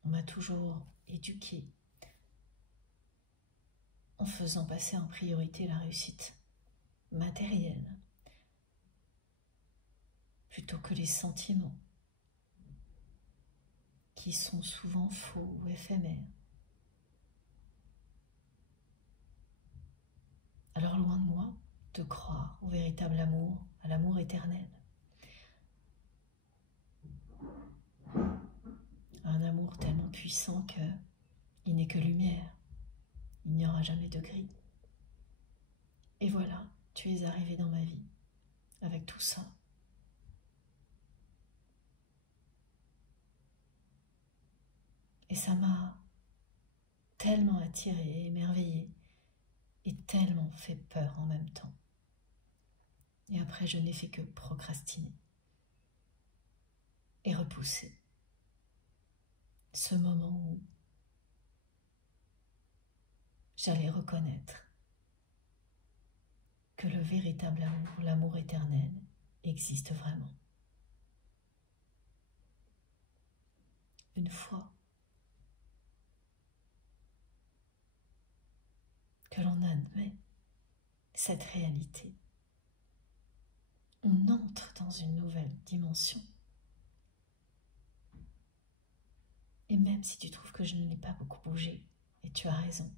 On m'a toujours éduquée en faisant passer en priorité la réussite matérielle. plutôt que les sentiments, qui sont souvent faux ou éphémères. Alors loin de moi de croire au véritable amour, à l'amour éternel. Un amour tellement puissant qu'il n'est que lumière, il n'y aura jamais de gris. Et voilà, tu es arrivé dans ma vie, avec tout ça. Et ça m'a tellement attirée, émerveillée, et tellement fait peur en même temps. Et après, je n'ai fait que procrastiner et repousser ce moment où j'allais reconnaître que le véritable amour, l'amour éternel, existe vraiment. Une fois que l'on admet cette réalité, on entre dans une nouvelle dimension. Et même si tu trouves que je n'ai pas beaucoup bougé, et tu as raison,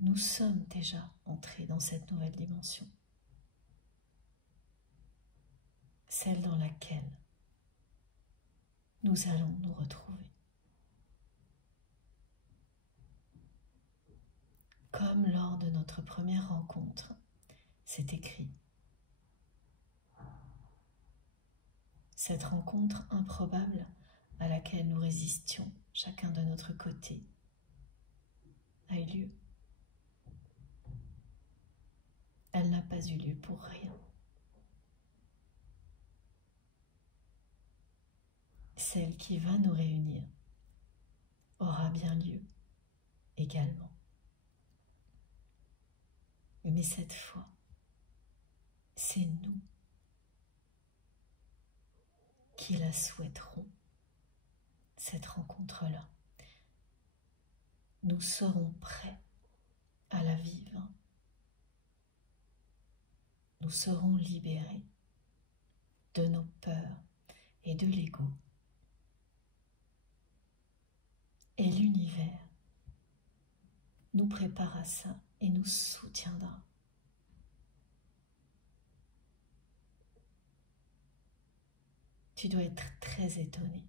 nous sommes déjà entrés dans cette nouvelle dimension, celle dans laquelle nous allons nous retrouver. Comme lors de notre première rencontre, c'est écrit. Cette rencontre improbable à laquelle nous résistions, chacun de notre côté, a eu lieu. Elle n'a pas eu lieu pour rien. Celle qui va nous réunir aura bien lieu également. Mais cette fois, c'est nous qui la souhaiterons, cette rencontre-là. Nous serons prêts à la vivre. Nous serons libérés de nos peurs et de l'ego. Et l'univers nous prépare à ça et nous soutiendra. Tu dois être très étonné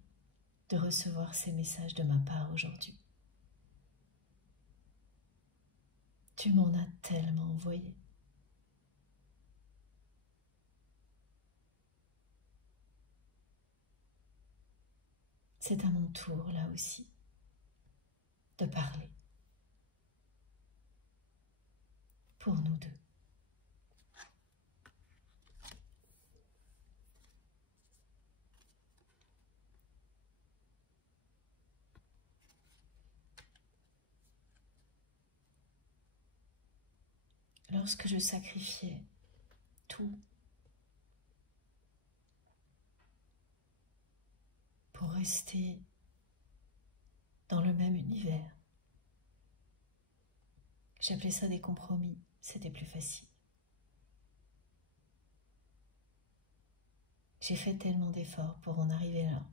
de recevoir ces messages de ma part aujourd'hui. Tu m'en as tellement envoyé. C'est à mon tour, là aussi, de parler. Pour nous deux. Lorsque je sacrifiais tout pour rester dans le même univers, j'appelais ça des compromis, c'était plus facile. J'ai fait tellement d'efforts pour en arriver là.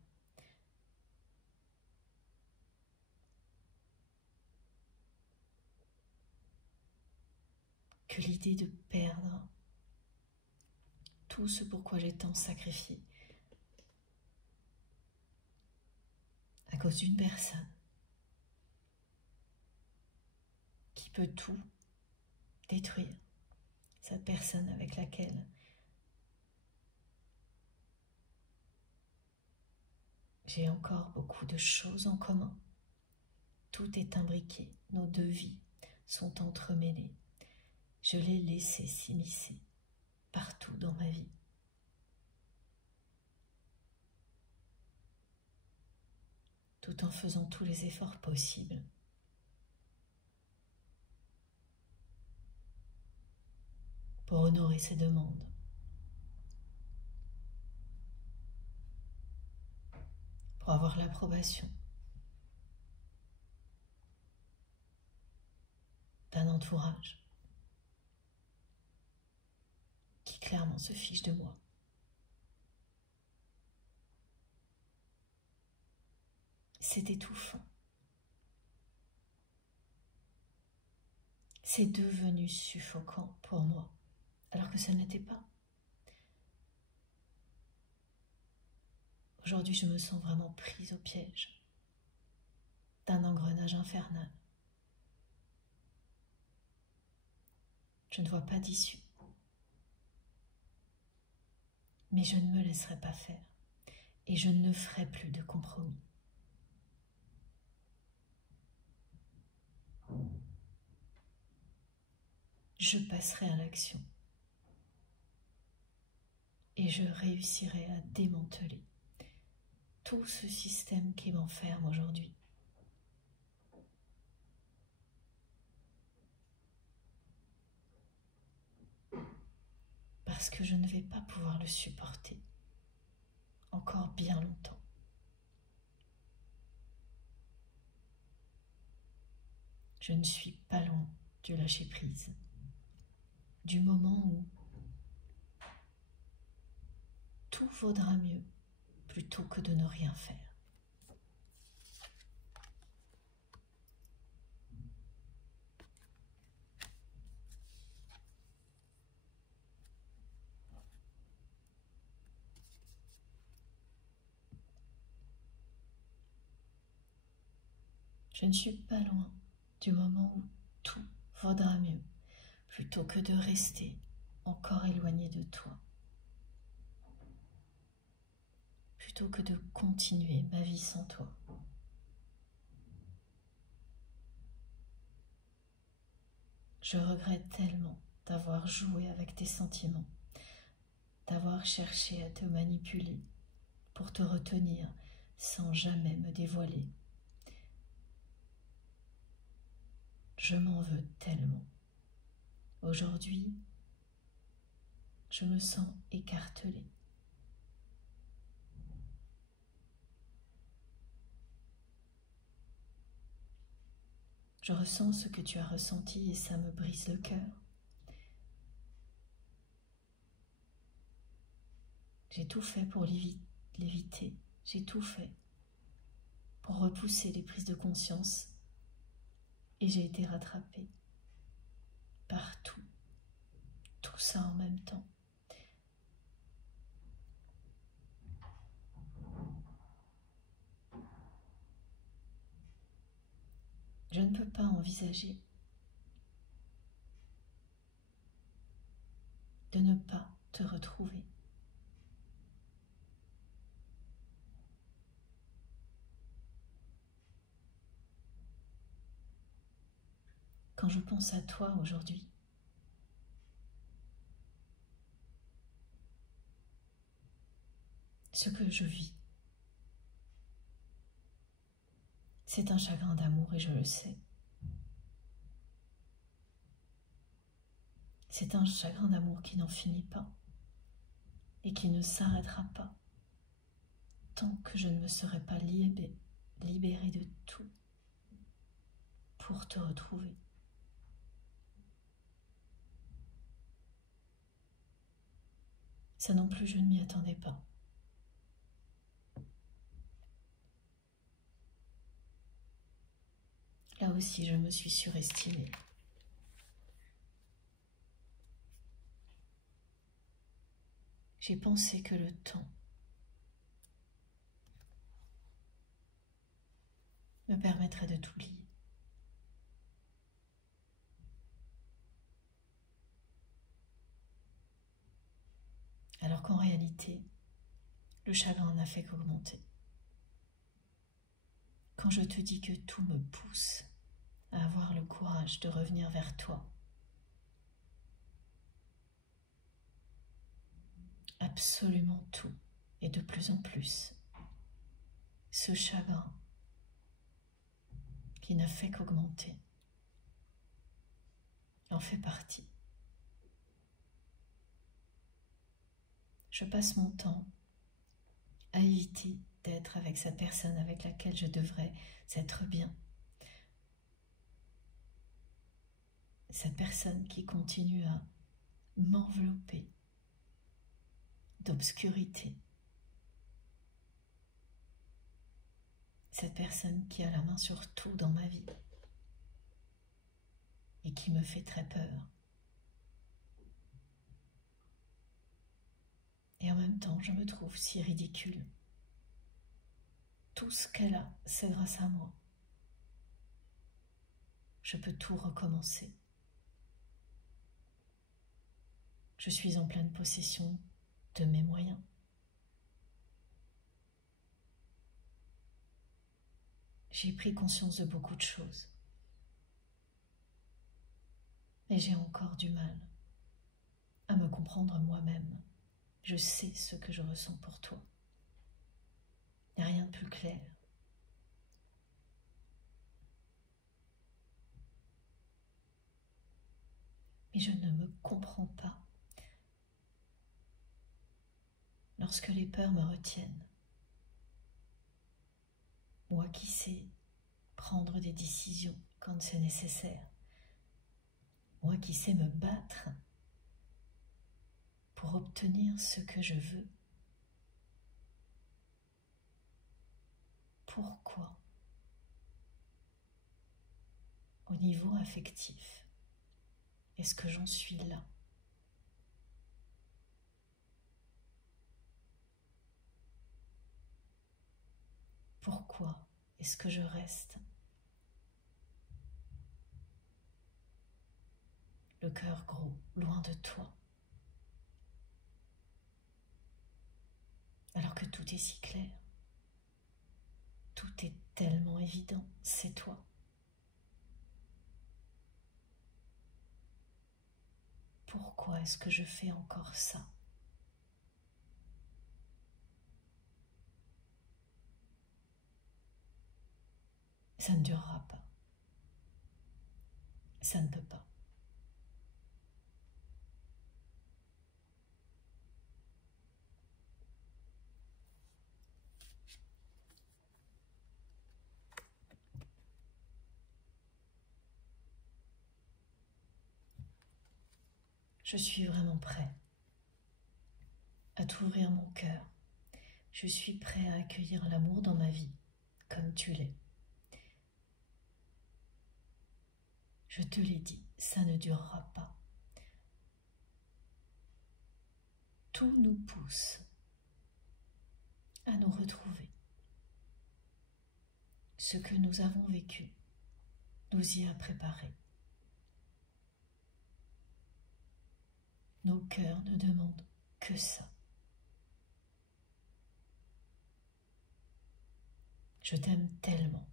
Que l'idée de perdre tout ce pourquoi j'ai tant sacrifié à cause d'une personne qui peut tout détruire, cette personne avec laquelle j'ai encore beaucoup de choses en commun. Tout est imbriqué, nos deux vies sont entremêlées. Je l'ai laissé s'immiscer partout dans ma vie. Tout en faisant tous les efforts possibles pour honorer ses demandes. Pour avoir l'approbation d'un entourage qui clairement se fiche de moi c'est étouffant. C'est devenu suffocant pour moi, alors que ça ne l'était pas. Aujourd'hui, je me sens vraiment prise au piège d'un engrenage infernal. Je ne vois pas d'issue. Mais je ne me laisserai pas faire et je ne ferai plus de compromis. Je passerai à l'action et je réussirai à démanteler tout ce système qui m'enferme aujourd'hui. Parce que je ne vais pas pouvoir le supporter encore bien longtemps. Je ne suis pas loin du lâcher-prise, du moment où tout vaudra mieux plutôt que de ne rien faire. Je ne suis pas loin du moment où tout vaudra mieux plutôt que de rester encore éloigné de toi, plutôt que de continuer ma vie sans toi. Je regrette tellement d'avoir joué avec tes sentiments, d'avoir cherché à te manipuler pour te retenir sans jamais me dévoiler. Je m'en veux tellement. Aujourd'hui, je me sens écartelée. Je ressens ce que tu as ressenti et ça me brise le cœur. J'ai tout fait pour l'éviter, j'ai tout fait pour repousser les prises de conscience et j'ai été rattrapée par tout ça en même temps. Je ne peux pas envisager de ne pas te retrouver. Quand je pense à toi aujourd'hui, ce que je vis, c'est un chagrin d'amour et je le sais. C'est un chagrin d'amour qui n'en finit pas et qui ne s'arrêtera pas tant que je ne me serai pas libérée de tout pour te retrouver. Ça non plus, je ne m'y attendais pas. Là aussi, je me suis surestimée. J'ai pensé que le temps me permettrait de t'oublier. Alors qu'en réalité, le chagrin n'a fait qu'augmenter. Quand je te dis que tout me pousse à avoir le courage de revenir vers toi, absolument tout et de plus en plus, ce chagrin qui n'a fait qu'augmenter en fait partie. Je passe mon temps à éviter d'être avec cette personne avec laquelle je devrais être bien. Cette personne qui continue à m'envelopper d'obscurité. cette personne qui a la main sur tout dans ma vie et qui me fait très peur. Et en même temps, je me trouve si ridicule. Tout ce qu'elle a, c'est grâce à moi. Je peux tout recommencer. Je suis en pleine possession de mes moyens. J'ai pris conscience de beaucoup de choses. Mais j'ai encore du mal à me comprendre moi-même. Je sais ce que je ressens pour toi. Il n'y a rien de plus clair. Mais je ne me comprends pas lorsque les peurs me retiennent. Moi qui sais prendre des décisions quand c'est nécessaire. Moi qui sais me battre pour obtenir ce que je veux. Pourquoi, au niveau affectif, est-ce que j'en suis là? Pourquoi est-ce que je reste le cœur gros, loin de toi, alors que tout est si clair? Tout est tellement évident, c'est toi. Pourquoi est-ce que je fais encore ça? Ça ne durera pas. Ça ne peut pas. Je suis vraiment prêt à t'ouvrir mon cœur. Je suis prêt à accueillir l'amour dans ma vie, comme tu l'es. Je te l'ai dit, ça ne durera pas. Tout nous pousse à nous retrouver. Ce que nous avons vécu nous y a préparés. Nos cœurs ne demandent que ça. Je t'aime tellement.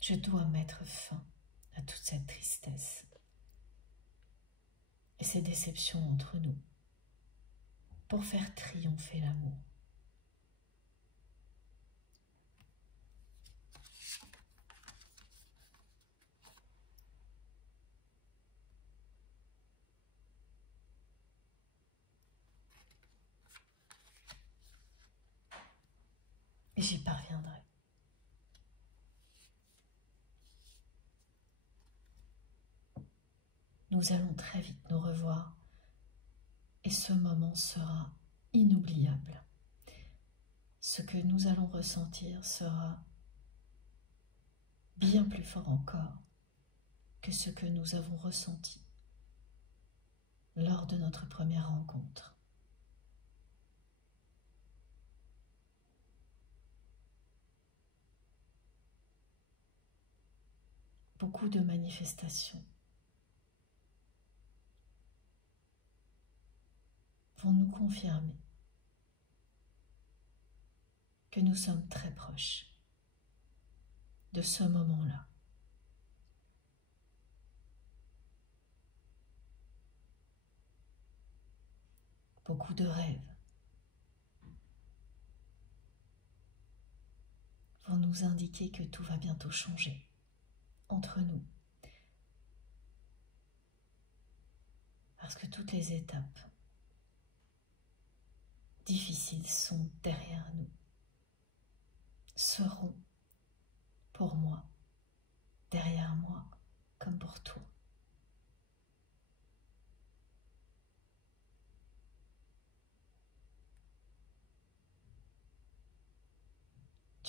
Je dois mettre fin à toute cette tristesse et ces déceptions entre nous pour faire triompher l'amour. Et j'y parviendrai. Nous allons très vite nous revoir et ce moment sera inoubliable. Ce que nous allons ressentir sera bien plus fort encore que ce que nous avons ressenti lors de notre première rencontre. Beaucoup de manifestations vont nous confirmer que nous sommes très proches de ce moment-là. Beaucoup de rêves vont nous indiquer que tout va bientôt changer entre nous. Parce que toutes les étapes difficiles sont derrière nous, seront pour moi, derrière moi, comme pour toi.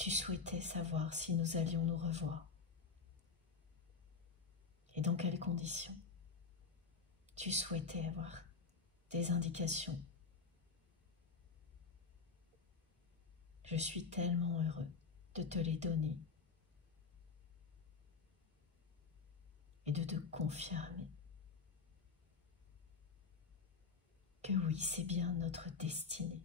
tu souhaitais savoir si nous allions nous revoir et dans quelles conditions. Tu souhaitais avoir des indications. Je suis tellement heureux de te les donner et de te confirmer que oui, c'est bien notre destinée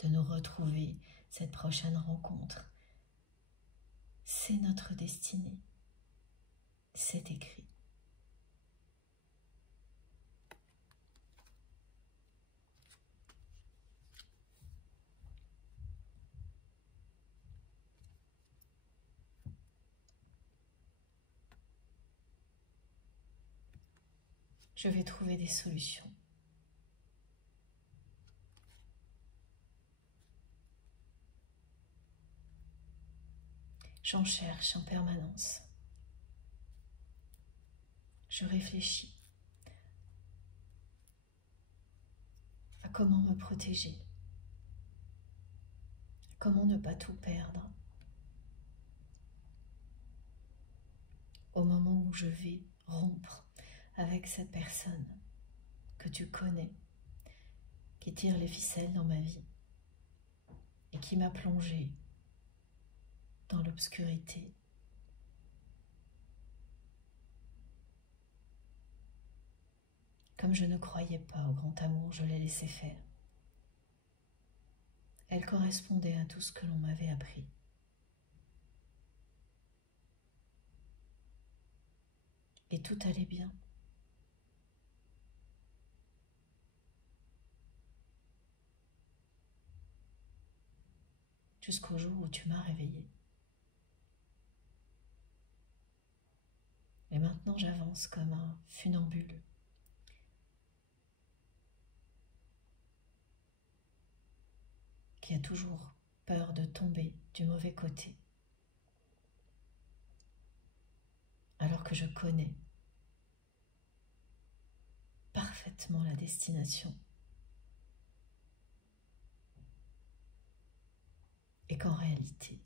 de nous retrouver cette prochaine rencontre. C'est notre destinée, c'est écrit. Je vais trouver des solutions. J'en cherche en permanence. Je réfléchis à comment me protéger, comment ne pas tout perdre au moment où je vais rompre avec cette personne que tu connais, qui tire les ficelles dans ma vie et qui m'a plongée dans l'obscurité. Comme je ne croyais pas au grand amour, je l'ai laissé faire. Elle correspondait à tout ce que l'on m'avait appris. Et tout allait bien. Jusqu'au jour où tu m'as réveillée. Et maintenant j'avance comme un funambule. Qui a toujours peur de tomber du mauvais côté. Alors que je connais parfaitement la destination. Et qu'en réalité,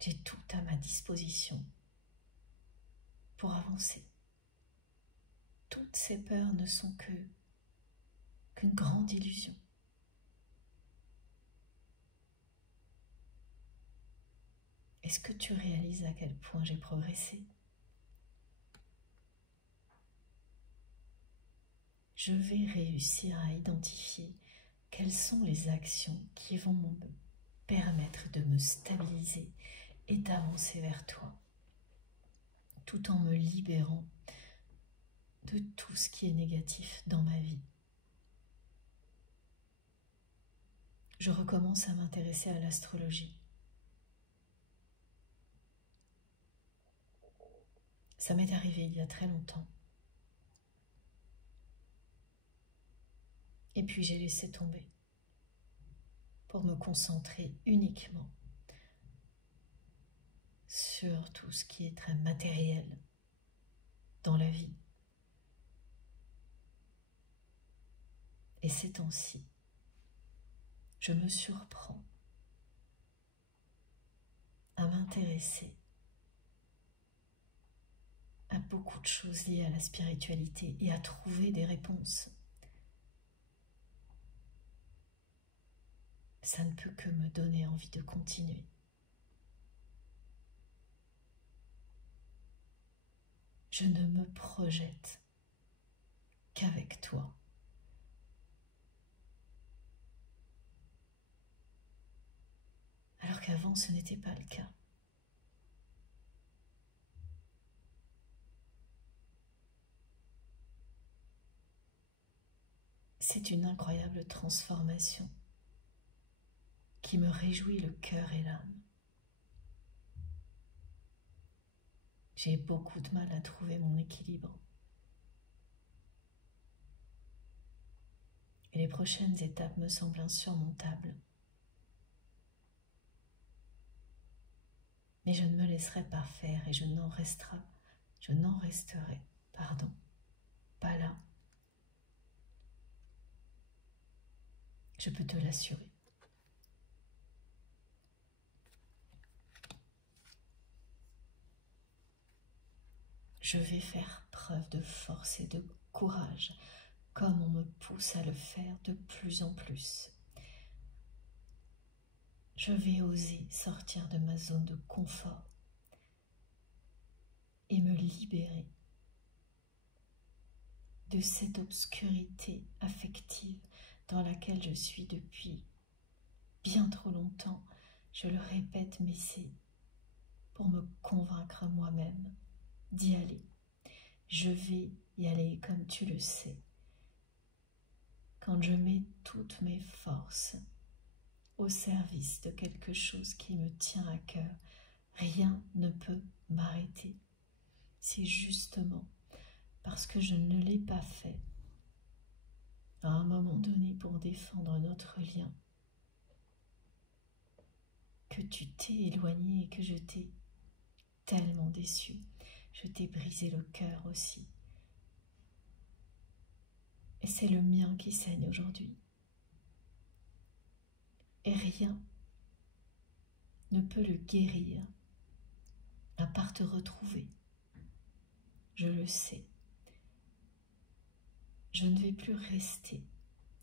j'ai tout à ma disposition pour avancer. Toutes ces peurs ne sont qu'une grande illusion. Est-ce que tu réalises à quel point j'ai progressé? Je vais réussir à identifier quelles sont les actions qui vont me permettre de me stabiliser et d'avancer vers toi, tout en me libérant de tout ce qui est négatif dans ma vie. Je recommence à m'intéresser à l'astrologie. Ça m'est arrivé il y a très longtemps. Et puis j'ai laissé tomber pour me concentrer uniquement sur tout ce qui est très matériel dans la vie. Et ces temps-ci, je me surprends à m'intéresser à beaucoup de choses liées à la spiritualité et à trouver des réponses. Ça ne peut que me donner envie de continuer. Je ne me projette qu'avec toi. Alors qu'avant, ce n'était pas le cas. C'est une incroyable transformation qui me réjouit le cœur et l'âme. J'ai beaucoup de mal à trouver mon équilibre. Et les prochaines étapes me semblent insurmontables. Mais je ne me laisserai pas faire et je n'en resterai, pas là. Je peux te l'assurer. Je vais faire preuve de force et de courage, comme on me pousse à le faire de plus en plus. Je vais oser sortir de ma zone de confort et me libérer de cette obscurité affective dans laquelle je suis depuis bien trop longtemps. Je le répète, mais c'est pour me convaincre moi-même d'y aller. Je vais y aller comme tu le sais. Quand je mets toutes mes forces au service de quelque chose qui me tient à cœur, rien ne peut m'arrêter. C'est justement parce que je ne l'ai pas fait à un moment donné pour défendre notre lien que tu t'es éloigné et que je t'ai tellement déçu. Je t'ai brisé le cœur aussi. Et c'est le mien qui saigne aujourd'hui. Et rien ne peut le guérir à part te retrouver. Je le sais. Je ne vais plus rester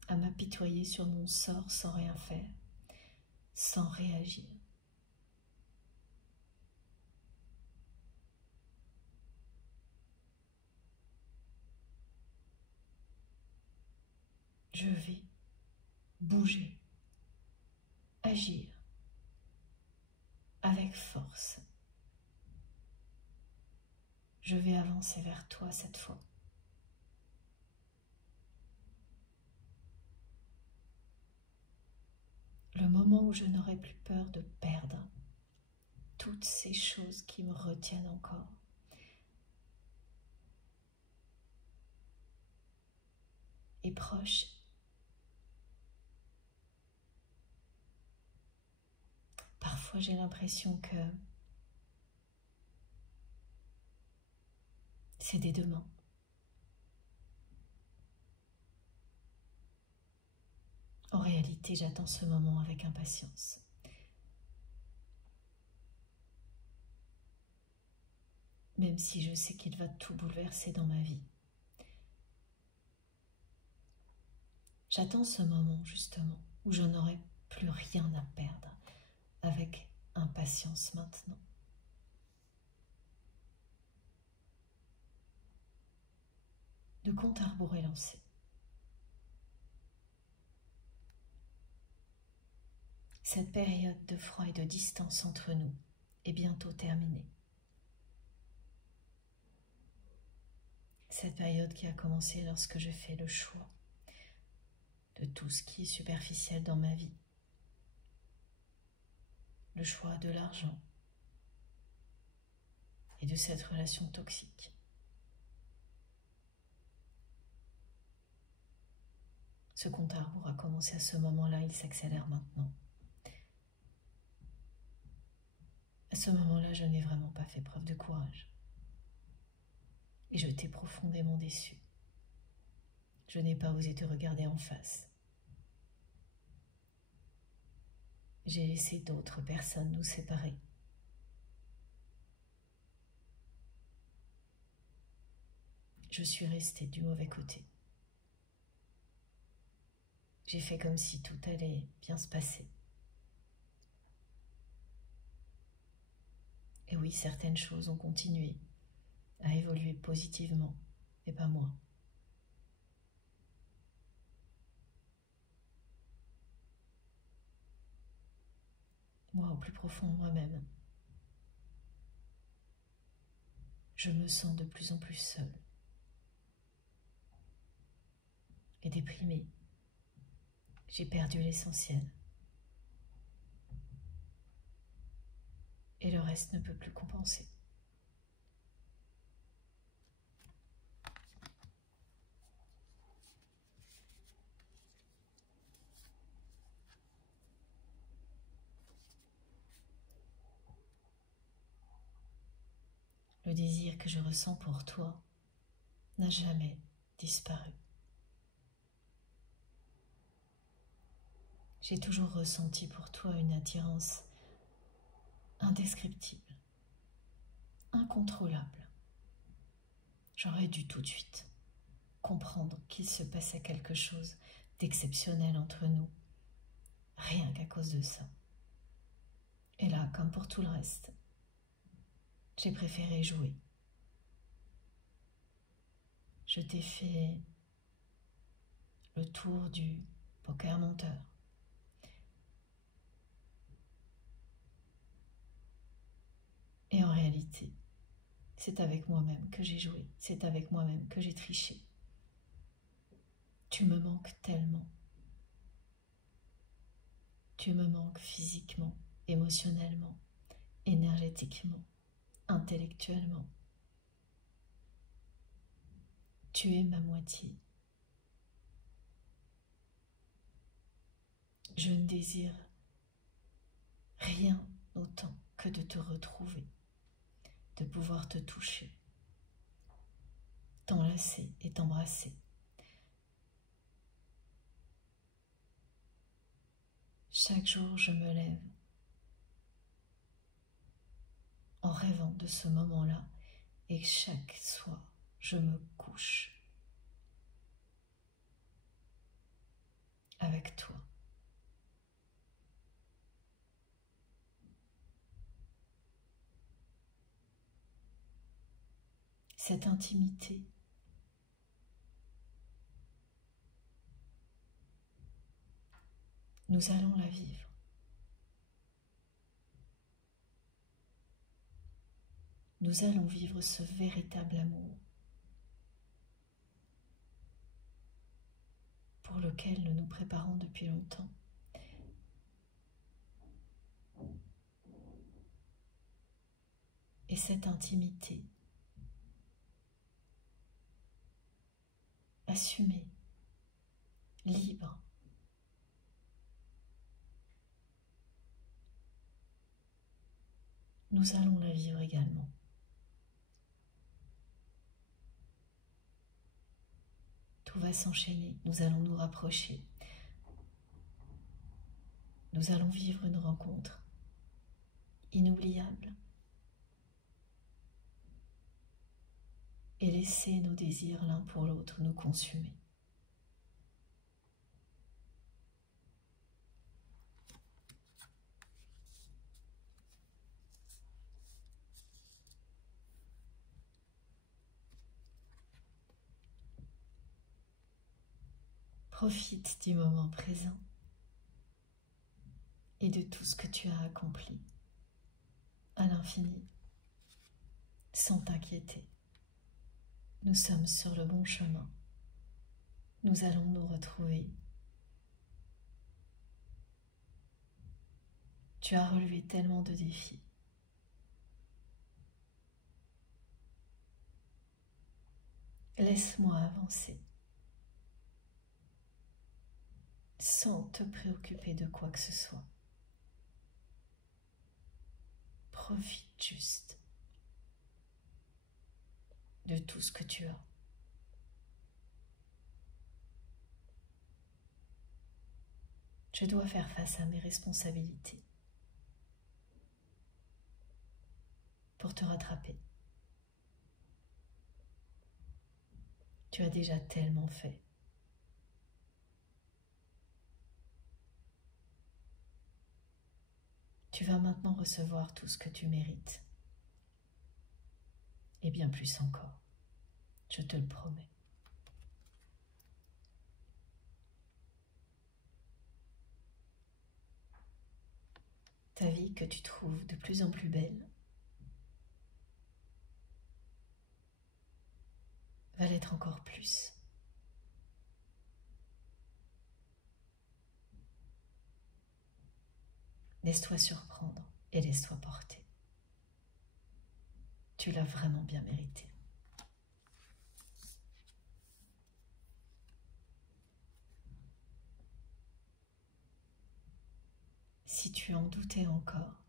à m'apitoyer sur mon sort sans rien faire, sans réagir. Je vais bouger, agir avec force. Je vais avancer vers toi cette fois. Le moment où je n'aurai plus peur de perdre toutes ces choses qui me retiennent encore. Est proche. Parfois j'ai l'impression que c'est dès demain. En réalité, j'attends ce moment avec impatience. Même si je sais qu'il va tout bouleverser dans ma vie. J'attends ce moment justement où je n'aurai plus rien à perdre avec impatience maintenant. Le compte à rebours est lancé. Cette période de froid et de distance entre nous est bientôt terminée. Cette période qui a commencé lorsque j'ai fait le choix de tout ce qui est superficiel dans ma vie. Le choix de l'argent et de cette relation toxique. Ce compte à rebours a commencé à ce moment-là, il s'accélère maintenant. À ce moment-là, je n'ai vraiment pas fait preuve de courage. Et je t'ai profondément déçu. Je n'ai pas osé te regarder en face. J'ai laissé d'autres personnes nous séparer. Je suis restée du mauvais côté. J'ai fait comme si tout allait bien se passer. Et oui, certaines choses ont continué à évoluer positivement, mais pas moi. Moi, au plus profond de moi-même, je me sens de plus en plus seule et déprimée. J'ai perdu l'essentiel. Et le reste ne peut plus compenser. Le désir que je ressens pour toi n'a jamais disparu. J'ai toujours ressenti pour toi une attirance indescriptible, incontrôlable. J'aurais dû tout de suite comprendre qu'il se passait quelque chose d'exceptionnel entre nous, rien qu'à cause de ça. Et là, comme pour tout le reste, j'ai préféré jouer. Je t'ai fait le tour du poker menteur. Et en réalité, c'est avec moi-même que j'ai joué, c'est avec moi-même que j'ai triché. Tu me manques tellement. Tu me manques physiquement, émotionnellement, énergétiquement, intellectuellement. Tu es ma moitié. Je ne désire rien autant que de te retrouver, de pouvoir te toucher, t'enlacer et t'embrasser. Chaque jour, je me lève en rêvant de ce moment-là et chaque soir, je me couche avec toi. Cette intimité, nous allons la vivre. Nous allons vivre ce véritable amour pour lequel nous nous préparons depuis longtemps. Et cette intimité, assumée, libre, nous allons la vivre également. Tout va s'enchaîner, nous allons nous rapprocher. Nous allons vivre une rencontre inoubliable et laisser nos désirs l'un pour l'autre nous consumer. Profite du moment présent et de tout ce que tu as accompli à l'infini, sans t'inquiéter. Nous sommes sur le bon chemin. Nous allons nous retrouver. Tu as relevé tellement de défis. Laisse-moi avancer, sans te préoccuper de quoi que ce soit. Profite juste de tout ce que tu as. Je dois faire face à mes responsabilités pour te rattraper. Tu as déjà tellement fait. Tu vas maintenant recevoir tout ce que tu mérites. Et bien plus encore. Je te le promets. Ta vie que tu trouves de plus en plus belle va l'être encore plus. Laisse-toi surprendre et laisse-toi porter. Tu l'as vraiment bien mérité. Si tu en doutais encore,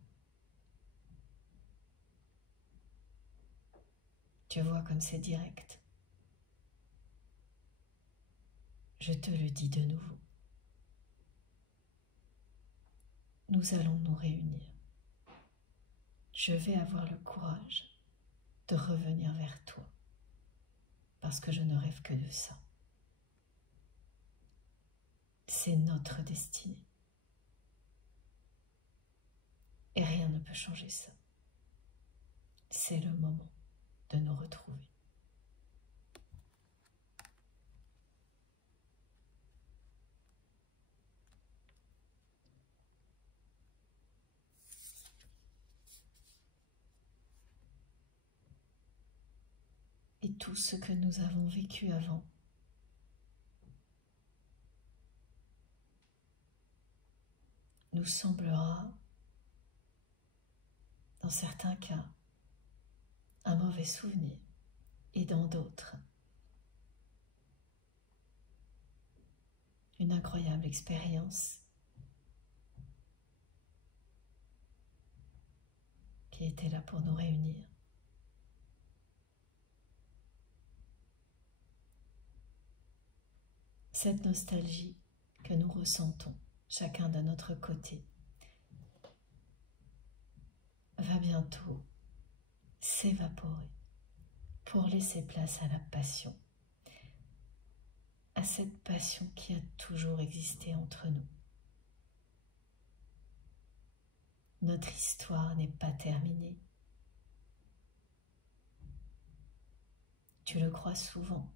tu vois comme c'est direct. Je te le dis de nouveau. nous allons nous réunir. Je vais avoir le courage de revenir vers toi, parce que je ne rêve que de ça. C'est notre destinée. Et rien ne peut changer ça. C'est le moment de nous retrouver. Et tout ce que nous avons vécu avant nous semblera, dans certains cas, un mauvais souvenir, et dans d'autres, une incroyable expérience qui était là pour nous réunir. Cette nostalgie que nous ressentons, chacun de notre côté, va bientôt s'évaporer pour laisser place à la passion, à cette passion qui a toujours existé entre nous. Notre histoire n'est pas terminée. Tu le crois souvent.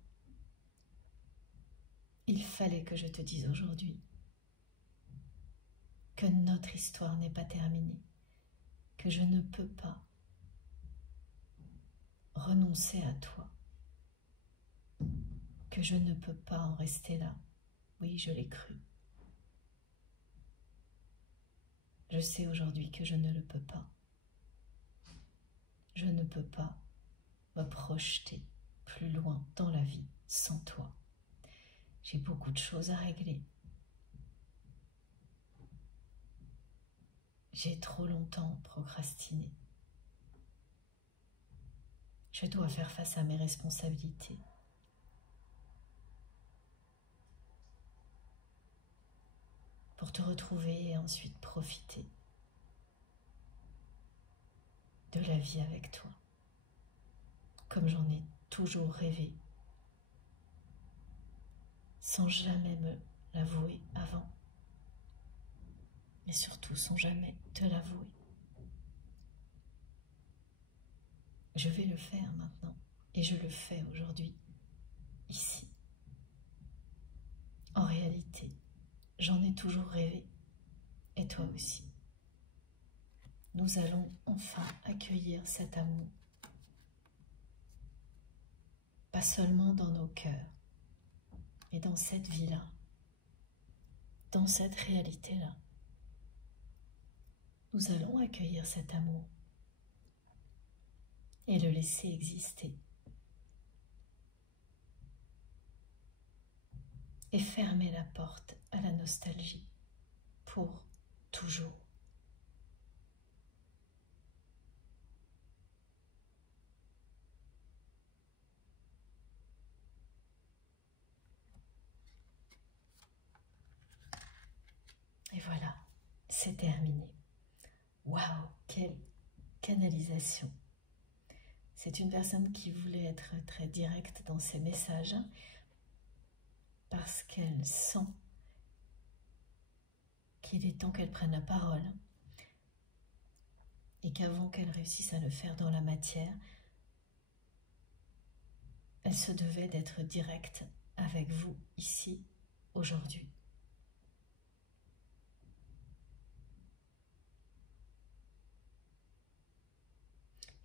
Il fallait que je te dise aujourd'hui que notre histoire n'est pas terminée, que je ne peux pas renoncer à toi, que je ne peux pas en rester là. Oui, je l'ai cru. Je sais aujourd'hui que je ne le peux pas. Je ne peux pas me projeter plus loin dans la vie sans toi. J'ai beaucoup de choses à régler. J'ai trop longtemps procrastiné. Je dois faire face à mes responsabilités. Pour te retrouver et ensuite profiter de la vie avec toi, comme j'en ai toujours rêvé, sans jamais me l'avouer avant, mais surtout sans jamais te l'avouer. Je vais le faire maintenant, et je le fais aujourd'hui, ici. En réalité, j'en ai toujours rêvé, et toi aussi. Nous allons enfin accueillir cet amour, pas seulement dans nos cœurs, mais dans cette vie-là, dans cette réalité-là. Nous allons accueillir cet amour et le laisser exister. Et fermer la porte à la nostalgie pour toujours. Et voilà, c'est terminé. Waouh, quelle canalisation! C'est une personne qui voulait être très directe dans ses messages parce qu'elle sent qu'il est temps qu'elle prenne la parole et qu'avant qu'elle réussisse à le faire dans la matière, elle se devait d'être directe avec vous ici, aujourd'hui.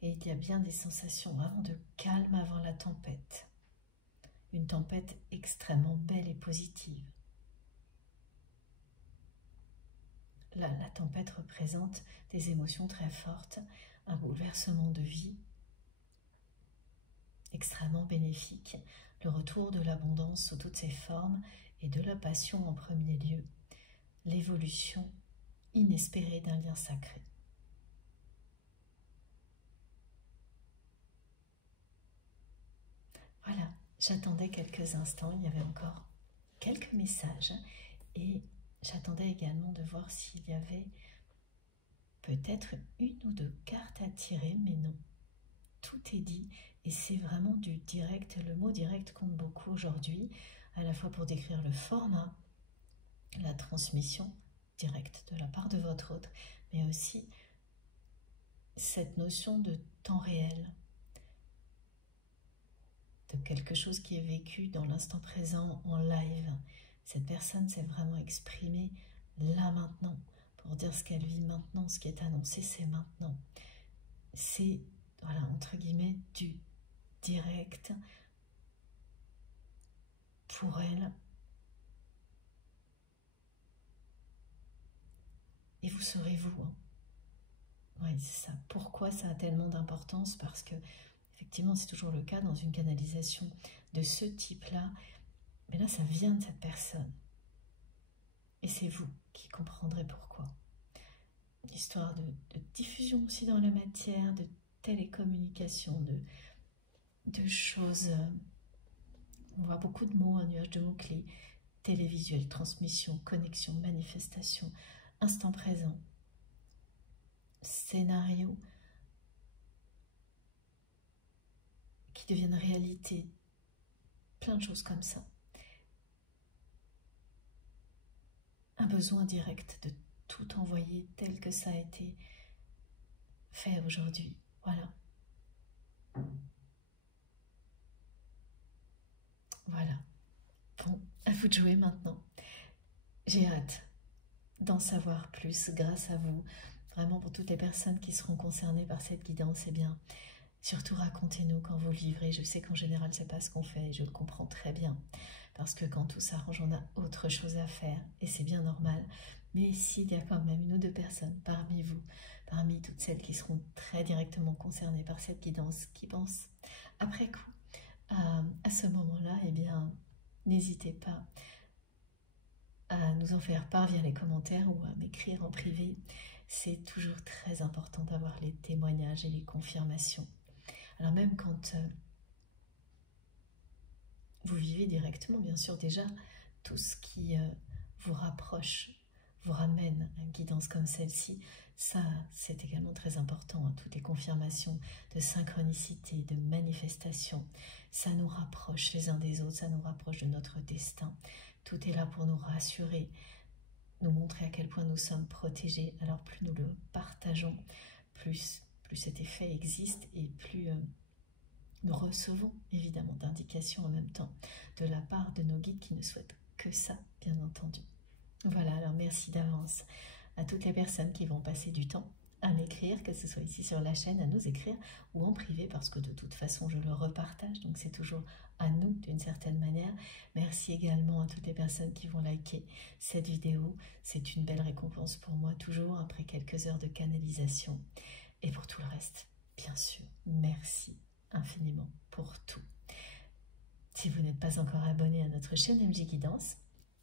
Et il y a bien des sensations vraiment de calme avant la tempête. Une tempête extrêmement belle et positive. Là, la tempête représente des émotions très fortes, un bouleversement de vie extrêmement bénéfique, le retour de l'abondance sous toutes ses formes et de la passion en premier lieu, l'évolution inespérée d'un lien sacré. Voilà, j'attendais quelques instants, il y avait encore quelques messages et j'attendais également de voir s'il y avait peut-être une ou deux cartes à tirer, mais non. Tout est dit et c'est vraiment du direct. Le mot direct compte beaucoup aujourd'hui, à la fois pour décrire le format, la transmission directe de la part de votre autre, mais aussi cette notion de temps réel, de quelque chose qui est vécu dans l'instant présent en live. Cette personne s'est vraiment exprimée là maintenant, pour dire ce qu'elle vit maintenant, ce qui est annoncé c'est maintenant. C'est, voilà, entre guillemets, du direct pour elle. Et vous serez vous. Hein. Oui, c'est ça. Pourquoi ça a tellement d'importance? Parce que, effectivement, c'est toujours le cas dans une canalisation de ce type-là. Mais là, ça vient de cette personne. Et c'est vous qui comprendrez pourquoi. Histoire de diffusion aussi dans la matière, de télécommunication, de choses. On voit beaucoup de mots, un nuage de mots-clés. Télévisuel, transmission, connexion, manifestation, instant présent, scénario qui deviennent réalité, plein de choses comme ça. Un besoin direct de tout envoyer tel que ça a été fait aujourd'hui. Voilà. Voilà. Bon, à vous de jouer maintenant. J'ai hâte d'en savoir plus grâce à vous. Vraiment pour toutes les personnes qui seront concernées par cette guidance, eh bien, surtout racontez-nous quand vous le livrez. Je sais qu'en général, c'est pas ce qu'on fait et je le comprends très bien. Parce que quand tout s'arrange, on a autre chose à faire et c'est bien normal. Mais s'il y a quand même une ou deux personnes parmi vous, parmi toutes celles qui seront très directement concernées par cette guidance, qui pensent après coup à ce moment-là, eh bien, n'hésitez pas à nous en faire part via les commentaires ou à m'écrire en privé. C'est toujours très important d'avoir les témoignages et les confirmations. Alors même quand vous vivez directement, bien sûr, déjà, tout ce qui vous rapproche, vous ramène à une guidance comme celle-ci, ça, c'est également très important. Hein. Toutes les confirmations de synchronicité, de manifestation, ça nous rapproche les uns des autres, ça nous rapproche de notre destin. Tout est là pour nous rassurer, nous montrer à quel point nous sommes protégés. Alors plus nous le partageons, plus cet effet existe et plus nous recevons évidemment d'indications en même temps de la part de nos guides qui ne souhaitent que ça, bien entendu. Voilà, alors merci d'avance à toutes les personnes qui vont passer du temps à m'écrire, que ce soit ici sur la chaîne, à nous écrire ou en privé, parce que de toute façon je le repartage, donc c'est toujours à nous d'une certaine manière. Merci également à toutes les personnes qui vont liker cette vidéo, c'est une belle récompense pour moi toujours après quelques heures de canalisation. Et pour tout le reste, bien sûr, merci infiniment pour tout. Si vous n'êtes pas encore abonné à notre chaîne MJ Guidance,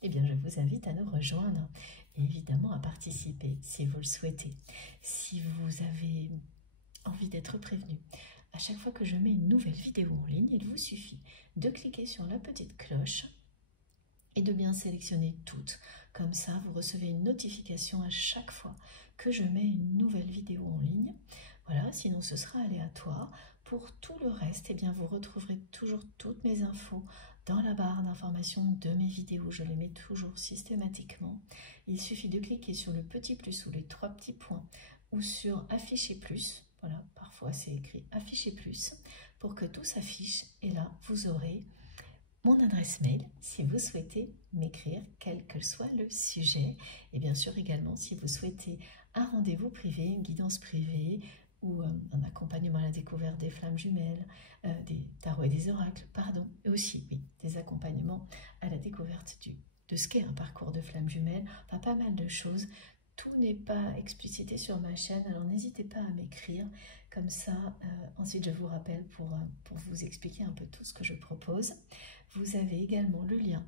eh bien je vous invite à nous rejoindre et évidemment à participer si vous le souhaitez. Si vous avez envie d'être prévenu à chaque fois que je mets une nouvelle vidéo en ligne, il vous suffit de cliquer sur la petite cloche et de bien sélectionner toutes. Comme ça, vous recevez une notification à chaque fois que je mets une nouvelle vidéo en ligne. Voilà, sinon ce sera aléatoire. Pour tout le reste, eh bien, vous retrouverez toujours toutes mes infos dans la barre d'information de mes vidéos. Je les mets toujours systématiquement. Il suffit de cliquer sur le petit plus ou les trois petits points ou sur afficher plus. Voilà, parfois c'est écrit afficher plus pour que tout s'affiche. Et là, vous aurez mon adresse mail si vous souhaitez m'écrire, quel que soit le sujet. Et bien sûr également si vous souhaitez un rendez-vous privé, une guidance privée, ou un accompagnement à la découverte des flammes jumelles, des tarots et des oracles, pardon, et aussi, oui, des accompagnements à la découverte de ce qu'est un parcours de flammes jumelles, enfin pas mal de choses. Tout n'est pas explicité sur ma chaîne, alors n'hésitez pas à m'écrire, comme ça, ensuite je vous rappelle pour vous expliquer un peu tout ce que je propose. Vous avez également le lien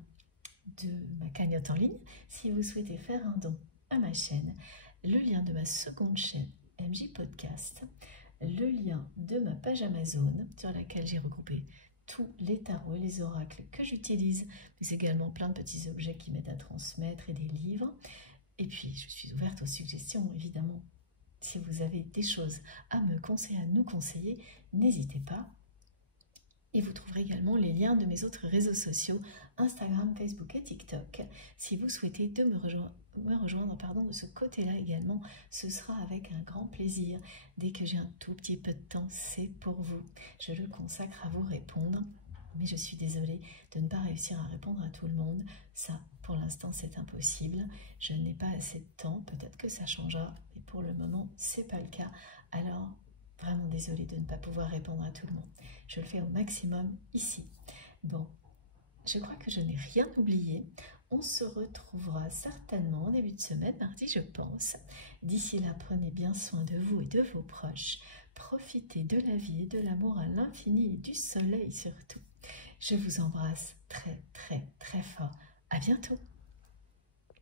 de ma cagnotte en ligne, si vous souhaitez faire un don à ma chaîne, le lien de ma seconde chaîne, MJ Podcast, le lien de ma page Amazon sur laquelle j'ai regroupé tous les tarots et les oracles que j'utilise, mais également plein de petits objets qui m'aident à transmettre et des livres. Et puis, je suis ouverte aux suggestions, évidemment. Si vous avez des choses à me conseiller, à nous conseiller, n'hésitez pas. Et vous trouverez également les liens de mes autres réseaux sociaux, Instagram, Facebook et TikTok. Si vous souhaitez me rejoindre de ce côté-là également, ce sera avec un grand plaisir. Dès que j'ai un tout petit peu de temps, c'est pour vous. Je le consacre à vous répondre. Mais je suis désolée de ne pas réussir à répondre à tout le monde. Ça, pour l'instant, c'est impossible. Je n'ai pas assez de temps. Peut-être que ça changera, mais pour le moment, c'est pas le cas. Alors, vraiment désolée de ne pas pouvoir répondre à tout le monde. Je le fais au maximum ici. Bon, je crois que je n'ai rien oublié. On se retrouvera certainement en début de semaine, mardi je pense. D'ici là, prenez bien soin de vous et de vos proches. Profitez de la vie et de l'amour à l'infini et du soleil surtout. Je vous embrasse très très très fort. À bientôt.